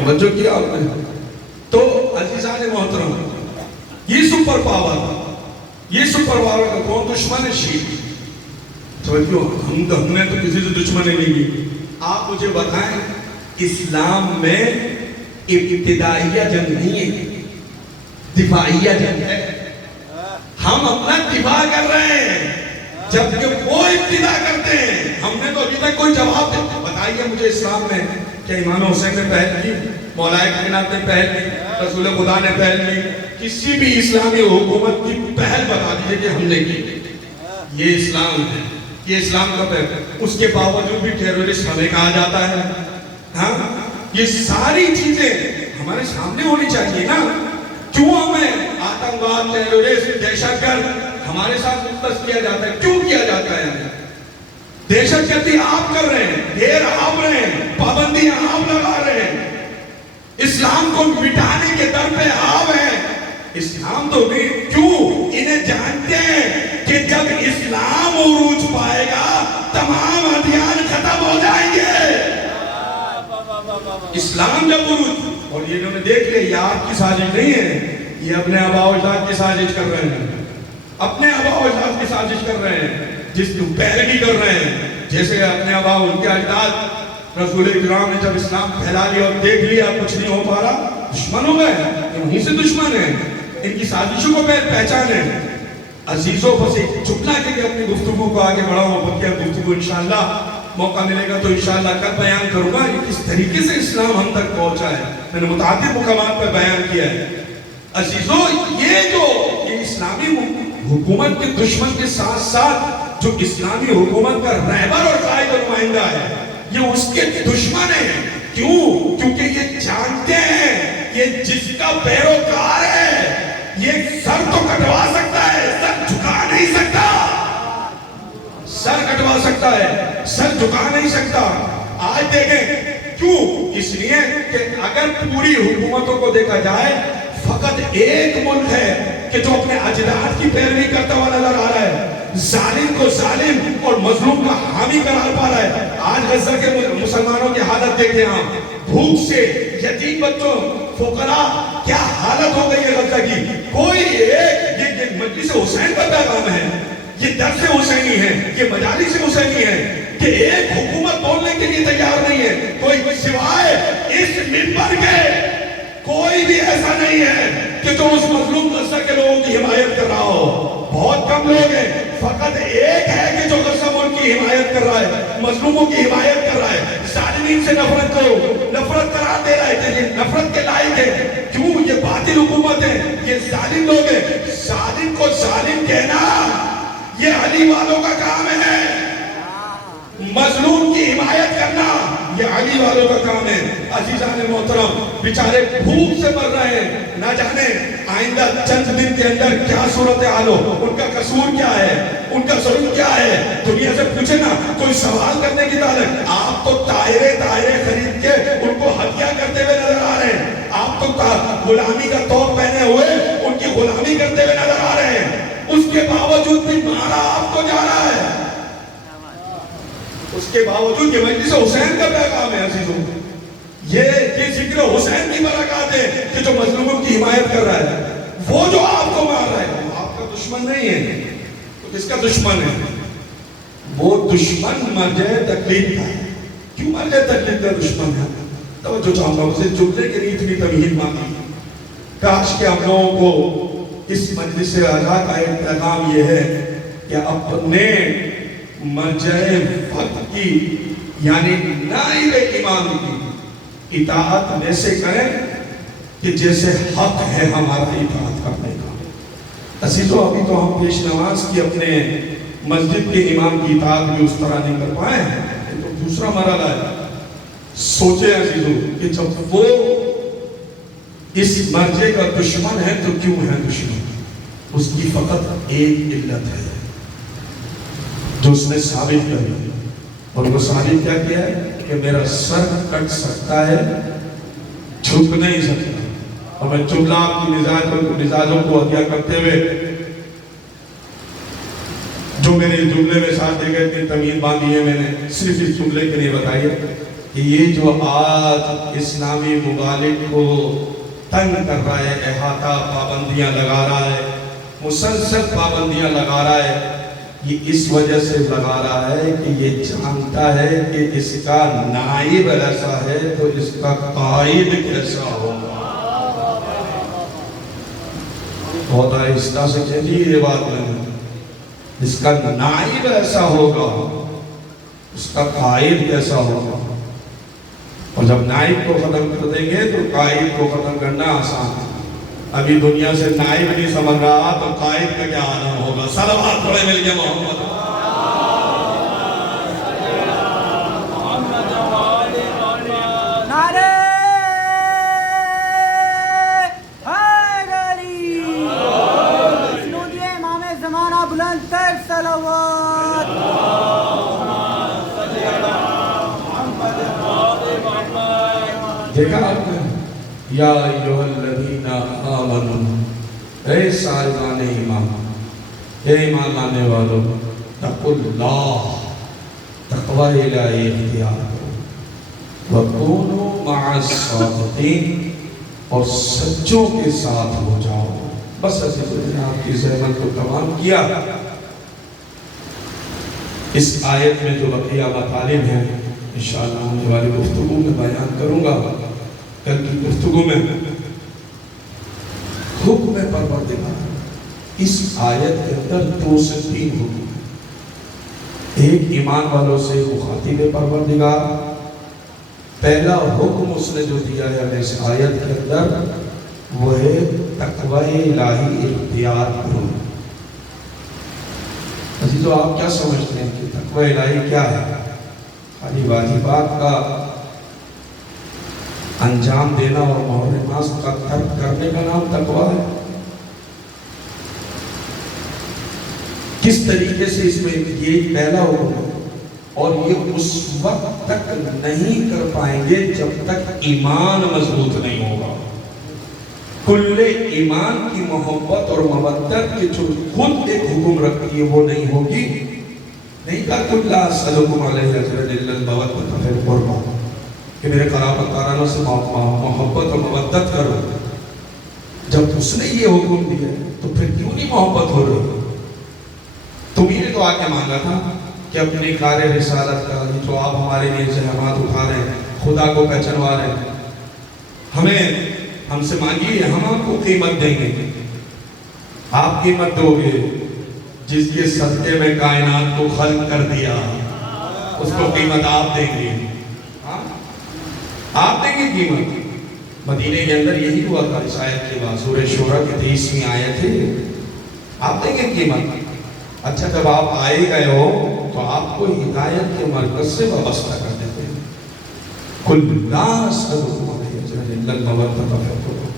توجہ کیا آپ نے؟ تو عزیزان محترم یہ سپر پاور کا کون دشمن ہے؟ شیعہ. توجہ ہم نے تو کسی سے دشمن نہیں کی. آپ مجھے بتائیں اسلام میں ابتدائیہ جنگ نہیں ہے, دفاعیہ جنگ ہے. ہم اپنا دفاع کر رہے ہیں جبکہ وہ ابتدا کرتے ہیں. ہم نے تو ابھی تک کوئی جواب نہیں. بتائیے مجھے اسلام میں کہ امام حسین نے پہل کی, مولا کائنات نے پہل کی, رسول خدا نے پہل کی, کسی بھی اسلامی حکومت کی پہل بتا دیجئے کہ ہم نے کی. یہ اسلام ہے, یہ اسلام کا پہل. اس کے باوجود بھی ٹیرورسٹ ہمیں کہا جاتا ہے. ہاں یہ ساری چیزیں ہمارے سامنے ہونی چاہیے نا. کیوں ہمیں آتنکواد, ٹیرورسٹ, دہشت گرد ہمارے ساتھ مختص کیا جاتا ہے؟ کیوں کیا جاتا ہے؟ دہشت گردی آپ کر رہے ہیں, ڈھیر آپ رہے ہیں, پابندیاں آپ لگا رہے ہیں, اسلام کو مٹانے کے در پہ آپ ہیں. اسلام تو نہیں, کیوں؟ انہیں جانتے ہیں کہ جب اسلام عروج پائے گا تمام ادیان ختم ہو جائیں گے. اسلام جب عروج, اور یہ انہوں نے دیکھ لیا یہ آپ کی سازش نہیں ہے, یہ اپنے آباء و اجداد کی سازش کر رہے ہیں, اپنے آباء و اجداد کی سازش کر رہے ہیں, جس کو پیروی کر رہے ہیں. جیسے اپنے آباء ان کے اجداد رسول اکرام نے جب اسلام پھیلا لیا اور دیکھ لیا کچھ نہیں ہو پا رہا, دشمن ہو گئے. یہ وہیں سے دشمن ہیں, ان کی سازشوں کو پہچانے. عزیزوں بس ایک چکنا کہ اپنی گفتگو کو آگے بڑھاؤں, بقیہ گفتگو انشاءاللہ موقع ملے گا تو انشاءاللہ کل بیان کروں گا کہ کس طریقے سے اسلام ہم تک پہنچا ہے. میں نے متعدد مقامات پر بیان کیا ہے. عزیزوں یہ اسلامی حکومت کے دشمن کے ساتھ ساتھ جو اسلامی حکومت کا رہبر اور قائد و نمائندہ ہے یہ اس کے دشمن ہیں. کیوں؟ کیونکہ یہ جانتے ہیں یہ جس کا پیروکار ہے یہ سر تو کٹوا سکتا ہے, سر جھکا نہیں سکتا. سر کٹوا سکتا ہے, سر جھکا نہیں سکتا. آج دیکھیں کیوں؟ اس لیے کہ اگر پوری حکومتوں کو دیکھا جائے فقط ایک ملک ہے کہ جو اپنے اجداد کی پیروی کرتا ہوا نظر آ رہا ہے, ظالم کو ظالم اور مظلوم کا حامی قرار پا رہا ہے. آج غزہ کے مسلمانوں کی حالت دیکھیں آپ, بھوک سے, یتیم بچوں, فقراء, کیا حالت ہو گئی ہے غزہ کی. کوئی ایک یہ مجلس حسین کا پیغام ہے, یہ درس حسینی ہے, یہ مجالس حسینی ہے کہ ایک حکومت بولنے کے لیے تیار نہیں ہے. کوئی سوائے اس منبر کے کوئی بھی ایسا نہیں ہے کہ جو اس مظلوم غزہ کے لوگوں کی حمایت کر رہا ہو. بہت کم لوگ ہیں, فقط ایک ہے کہ جو غزہ ملک کی حمایت کر رہا ہے, مظلوموں کی حمایت کر رہا ہے. ظالمین سے نفرت کرو, نفرت قرار دے رہا ہے کہ یہ نفرت کے لائق ہے. کیوں؟ یہ باطل حکومت ہے, یہ ظالم لوگ ہیں. ظالم کو ظالم کہنا یہ علی والوں کا کام ہے, مظلوم کی حمایت کرنا یہ علی والوں کا کام ہے. عزیزان محترم بیچارے بھوک سے مر رہے ہیں, نہ جانے آئندہ چند دن کے اندر کیا صورتحال ہو, ان کا قصور کیا ہے, ان کا ظلم کیا ہے. دنیا سے پوچھے نا کوئی سوال کرنے کی طاقت. آپ تو طائرے خرید کے ان کو ہدیہ کرتے ہوئے نظر آ رہے ہیں, آپ تو غلامی کا توپ پہنے ہوئے ان کی غلامی کرتے ہوئے نظر آ رہے ہیں. اس کے باوجود بھی مارا آپ کو جا رہا ہے. اس کے باوجود یہ مجلس حسین کا پیغام ہے. عزیزوں یہ ذکر حسین کی برکات ہے کہ جو مظلوموں کی حمایت کر رہا ہے. وہ جو آپ کو مار رہا ہے وہ آپ کا دشمن نہیں ہے, تو کس کا دشمن ہے؟ وہ دشمن مرجع تقلید کا ہے. کیوں مرجع تقلید کا دشمن ہے؟ توجہ چاہوں گا. اسے جملے کے لیے اتنی تمہید مانگی. کاش کہ ہم لوگوں کو اس مجلس رضا کا ایک پیغام یہ ہے کہ اپنے مرجع وقت کی یعنی نائب امام کی اطاعت ویسے کریں کہ جیسے حق ہے ہمارا اطاعت کرنے کا. عزیزو ابھی تو ہم پیش نماز کی اپنے مسجد کے امام کی اطاعت بھی اس طرح نہیں کر پائے ہیں. یہ تو دوسرا مرحلہ ہے. سوچیں عزیزو کہ جب وہ اس مرجع کا دشمن ہے تو کیوں ہے دشمن؟ اس کی فقط ایک علت ہے جو اس نے ثابت کری، اور وہ ثابت کیا کیا ہے کہ میرا سر کٹ سکتا ہے، جھک نہیں سکتا. اور میں جملہ آپ کی مزاجوں کو عطیہ کرتے ہوئے جو میرے جملے میں ساتھ دے گئے اتنی تمہید باندھی ہے میں نے صرف اس جملے کے لیے بتائی ہے کہ یہ جو آج اسلامی ممالک کو تنگ کر رہا ہے، احاطہ پابندیاں لگا رہا ہے، مسلسل پابندیاں لگا رہا ہے، یہ اس وجہ سے لگا رہا ہے کہ یہ جانتا ہے کہ اس کا نائب ایسا ہے تو اس کا قائد کیسا ہوگا. بہت آہستہ سے کہتی یہ بات نہیں. اس کا نائب ایسا ہوگا اس کا قائد کیسا ہوگا. اور جب نائب کو ختم کر دیں گے تو قائد کو ختم کرنا آسان ہے. ابھی دنیا سے نائب نہیں سمجھ رہا تو قائد کا کیا عالم ہوگا. صلوات پڑھے مل کے محمد. نعرے حیدری. سنودی امام زمانہ بلند تر صلوات. دیکھا آپ نے یا ایوہ الذین آمنوا، اے صاحبان ایمان، اے ایمان لانے والوں، تقوا اللہ، تقوی الہی اختیار کرو، وَكُونُوا مَعَ الصَّادِقِينَ، اور سچوں کے ساتھ ہو جاؤ. بس ایسے نے آپ کی زحمت کو تمام کیا. اس آیت میں جو بقیہ مطالب ہیں انشاءاللہ ہونے والی گفتگو میں بیان کروں گا. کل کی گفتگو میں حکم پروردگار، اس آیت کے اندر 2 سے 3 حکم ہیں. ایک ایمان والوں سے مخاطب پروردگار. پہلا حکم اس نے جو دیا ہے ہمیں اس آیت کے اندر وہ ہے تقوی الہی اختیار کرو. عزیزو آپ کیا سمجھتے ہیں کہ تقوی الہی کیا ہے؟ خالی واجبات کا انجام دینا اور محرمات کا ترک کرنے کا نام تقوی ہے؟ کس طریقے سے اس میں یہ پہلا حکم ہے اور یہ اس وقت تک نہیں کر پائیں گے جب تک ایمان مضبوط نہیں ہوگا. کل ایمان کی محبت اور مودت کے جو خود ایک حکم رکھتی ہے وہ نہیں ہوگی. نہیں کہا کل لا اسألکم علیہ اجرا الا المودۃ فی القربى کہ میرے قرابت دارانوں سے محبت اور مودت کرو. جب اس نے یہ حکم دیا تو پھر کیوں نہیں محبت ہو رہی؟ تمہیں نے تو آ کے مانگا تھا کہ اپنی کار رسالت کا جو آپ ہمارے لیے زحمات اٹھا رہے ہیں، خدا کو پہچنوا رہے ہیں، ہم سے مانگیے، ہم آپ کو قیمت دیں گے. آپ قیمت دو گے جس کے صدقے میں کائنات کو خلق کر دیا، اس کو قیمت آپ دیں گے. آپ دیں گے قیمت. مدینے کے اندر یہی ہوا تھا اس آیت کے بعد. سورہ شورى کی 23ویں آیت ہے، آپ دیں گے قیمت. اچھا جب آپ آئے گئے ہو تو آپ کو ہدایت کے مرکز سے وابستہ کر دیتے ہیں. کل لا اسألکم علیہ اجرا الا المودۃ فی القربى،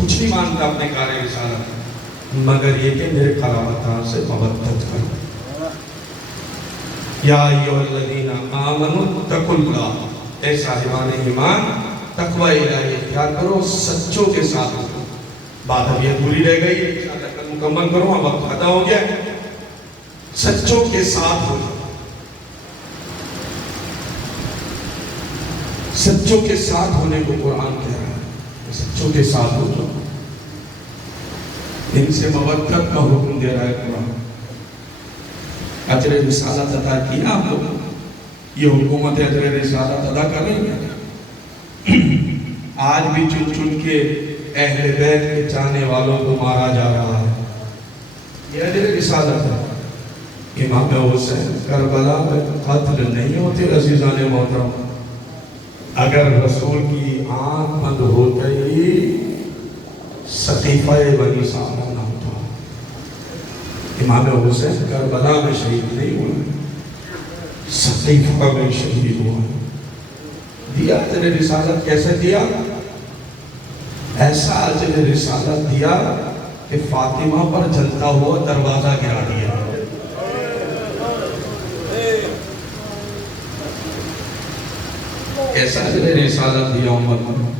کچھ نہیں مانگتا اپنے کار رسالت مگر یہ کہ میرے قرابتدار سے مودت کرو. یا ایھا الذین آمنوا اتقوا اللہ، اے صاحبان ایمان تقوی الہی اختیار کرو، سچوں کے ساتھ ہو. بات ابھی ادھوری رہ گئی، انشاءاللہ کل مکمل کروں، اب وقت ختم ہو گیا. سچوں کے ساتھ ہو. سچوں کے ساتھ ہونے کو قرآن کہہ رہا ہے. سچوں کے ساتھ ہو جاؤ. ان سے مودت کا حکم دے رہا ہے قرآن. اجر رسالت عطا کیا آپ کو. یہ حکومت اجر رسالت ادا کر رہی ہے. آج بھی چن چن کے اہل بیت کے چاہنے والوں کو مارا جا رہا ہے. یہ اجر رسالت ہے. امام حسین کربلا میں قتل نہیں ہوتے عزیزان محترم. اگر رسول کی آنکھ بند ہو گئی سقیفہ بنی سامہ نہ ہوتا. امام حسین کربلا میں شہید نہیں ہوئے, سقیفہ میں شہید ہوئے. دیا اجر رسالت کیسے دیا؟ ایسا اجر رسالت دیا کہ فاطمہ پر جلتا ہوا دروازہ گرا دیا. ایسا اجر رسالت دیا امت میں.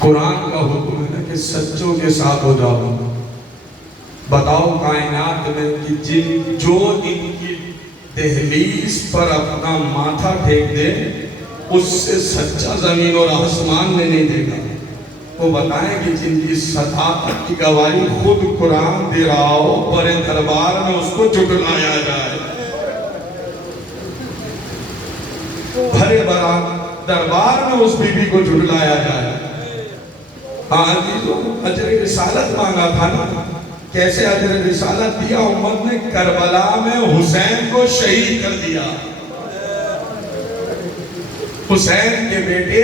قرآن کا حکم ہے کہ سچوں کے ساتھ ہو جاؤ. بتاؤ کائنات میں کہ جو ان کی دہلیز پر اپنا ماتھا ٹھیک دے اس سے سچا زمین اور آسمان میں نہیں دے گا. وہ بتائیں کہ جن کی صداقت کی گواہی خود قرآن دے رہا ہو, بڑے دربار میں اس کو جھٹلایا جائے. بھرے بڑا دربار میں اس بی بی کو جھٹلایا جائے. ہاں جی, تو اجر رسالت مانگا تھا نا. کیسے اجر رسالت دیا؟ امت نے کربلا میں حسین کو شہید کر دیا. حسین کے بیٹے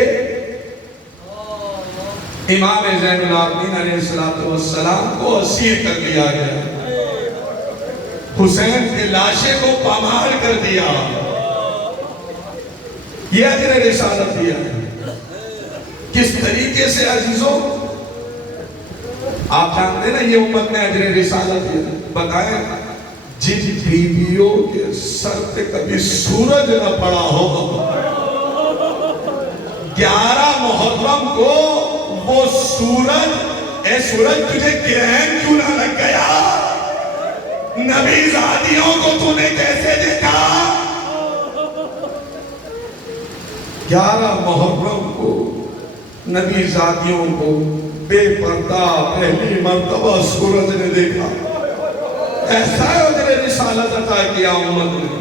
امام زین العابدین علیہ السلام کو اسیر کر لیا گیا. حسین کے لاشے کو پامال کر دیا. یہ اجر رسالت دیا. کس طریقے سے عزیزوں؟ آپ جانتے نا یہ امت نے اجر رسالت دیا. بتائیں جن بیویوں کے سر پہ کبھی سورج نہ پڑا ہو, 11 محرم کو وہ سورج, اے سورج تجھے گرہن کیوں نہ لگ گیا؟ نبی زادیوں کو تو نے کیسے دیکھا؟ 11 محرم کو نبی زادیوں کو بے پردہ پہلی مرتبہ سورج نے دیکھا. ایسا ہے اجر رسالت عطا کیا امت نے.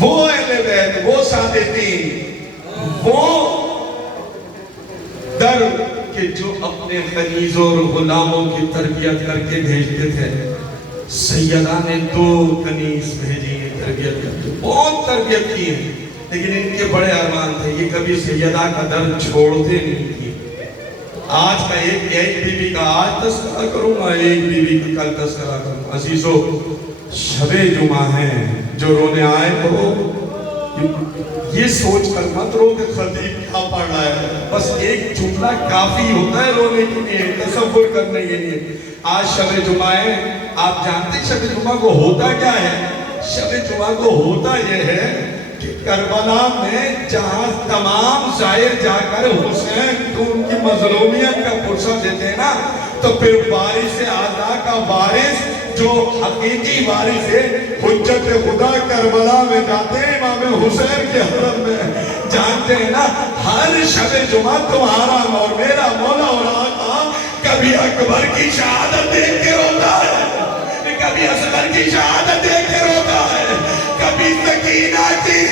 وہ اہل بیت, وہ صادقین, وہ در کہ جو اپنے کنیزوں اور غلاموں کی تربیت کر کے بھیجتے تھے. سیدہ نے 2 کنیز بھیجی ہیں تربیت کر کے, بہت تربیت کی ہے, لیکن ان کے بڑے ارمان تھے. یہ کبھی سیدہ کا در چھوڑتے نہیں تھی. آج کا ایک بی بی کا آج تذکرہ کروں گا, ایک بی بی کا کل تذکرہ کروں گا. عزیزو, شب جمعہ ہیں, جو رونے آئے تو یہ سوچ کر مت رو کہ خطیب کیا پڑھ رہا ہے. بس ایک جملہ کافی ہوتا ہے رونے کے لیے, تصور کرنے کے لیے. آج شب جمعہ ہے. آپ جانتے ہیں شب جمعہ کو ہوتا کیا ہے؟ شب جمعہ کو ہوتا یہ ہے کہ کربلا میں جہاں تمام زائر جا کر حسین تو ان کی مظلومیت کا پرسہ دیتے ہیں نا, تو پھر وارث اعلیٰ کا وارث جو حقیقی وارث ہے حجت خدا کربلا میں جاتے ہیں امام حسین کے حرم میں. جانتے ہیں نا ہر شب جمعہ تمہارا اور میرا مولا اور آقا کبھی اکبر کی شہادت دیکھ کے روتا ہے, کبھی اصغر کی شہادت دیکھ کے روتا ہے, کبھی سکینہ کی.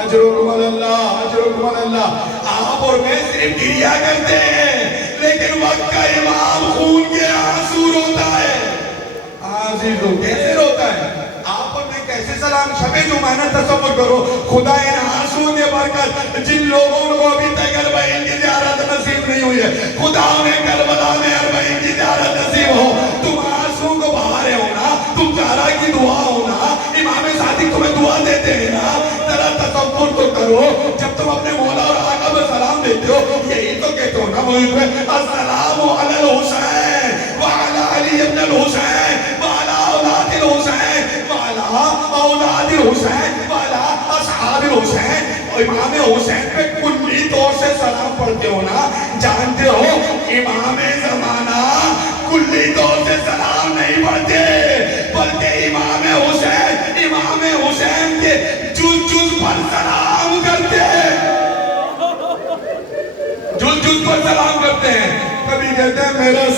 اجرکم اللہ, اجرکم اللہ. آپ اور میں صرف گریا کرتے ہیں, لیکن وقت کا امام خون کے آنسو روتا ہے. عزیزو کیسے روتا ہے؟ آپ اور میں کیسے سلام شب جمعہ نہ تصور کرو. خدا ان آنسو کے برکت جن لوگوں کو ابھی تک اربعین کی زیارت نصیب نہیں ہوئی ہے, خدا انہیں کربلا میں اربعین کی زیارت نصیب ہو. تم آنسو کو بہا رہے ہو نا, تم زہرا کی دعا ہو نا, امام صادق تمہیں دعا دیتے ہیں نا. ذرا تصور تو کرو, جب تم اپنے مولا اور آقا میں سلام دیتے ہو یہی تو کہتے ہو نا مجھ میں السلام علی الحسین وعلی علی ابن الحسین وعلی اولاد الحسین وعلی اولاد الحسین وعلی اصحاب الحسین. امام حسین پہ کلی طور سے سلام پڑھتے ہو نا. جانتے ہو امام زمانہ کلی طور سے سلام نہیں پڑھتے, بلکہ امام حسین کے جز پر سلام کرتے ہیں, جز پر سلام کرتے ہیں. کبھی کہتے ہیں میرا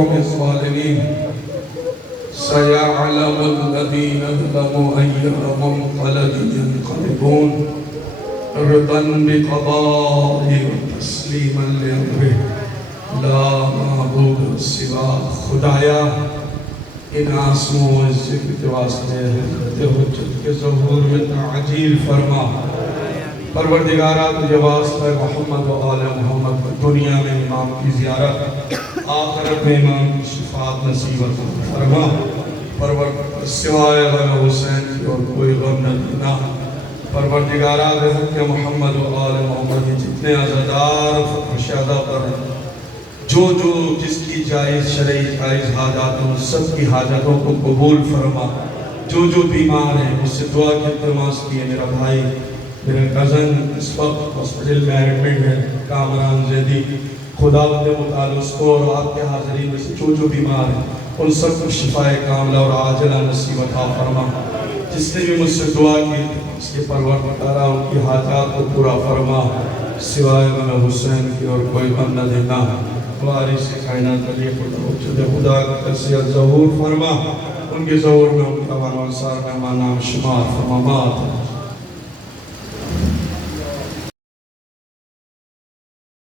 القوم الظالمين سيعلم الذين ظلموا أي منقلب ينقلبون رضا بقضائه وتسليما لأمره لا معبود سوا خدایا ان آسموں و ذکر کے واسطے حضرت حجت کے ظہور میں تعجیل فرما پروردگارہ تجھے واسطہ محمد و آل محمد دنیا میں امام کی زیارت آخرت میں امام کی شفاعت نصیب فرما پروردگارہ سوائے غم حسین کی اور کوئی غم نہ دینا پروردگارہ بحق محمد و آل محمد جتنے عزادار فرشادہ پر جو جس کی جائز شرعی جائز حاجات ہیں سب کی حاجتوں کو قبول فرما جو بیمار ہیں اس سے دعا کی التماس کی ہے میرا بھائی میرا کزن اس وقت ہاسپٹل میں ایڈمٹ ہے کامران زیدی خدا کے مطالعہ اس کو اور آپ کے حاضرین میں سے جو بیمار ہیں ان سب کو شفاء کاملہ اور عاجلہ نصیب عطا فرما جس نے بھی مجھ سے دعا کی اس کے پروردگارہ ان کی حاجات کو پورا فرما سوائے غم حسین کی اور کوئی غم نہ دینا وارث کائنات علی خدا کا تسیہ ظہور فرما ان کے ظہور میں ان کا وانوانسار کا نام شمار فرما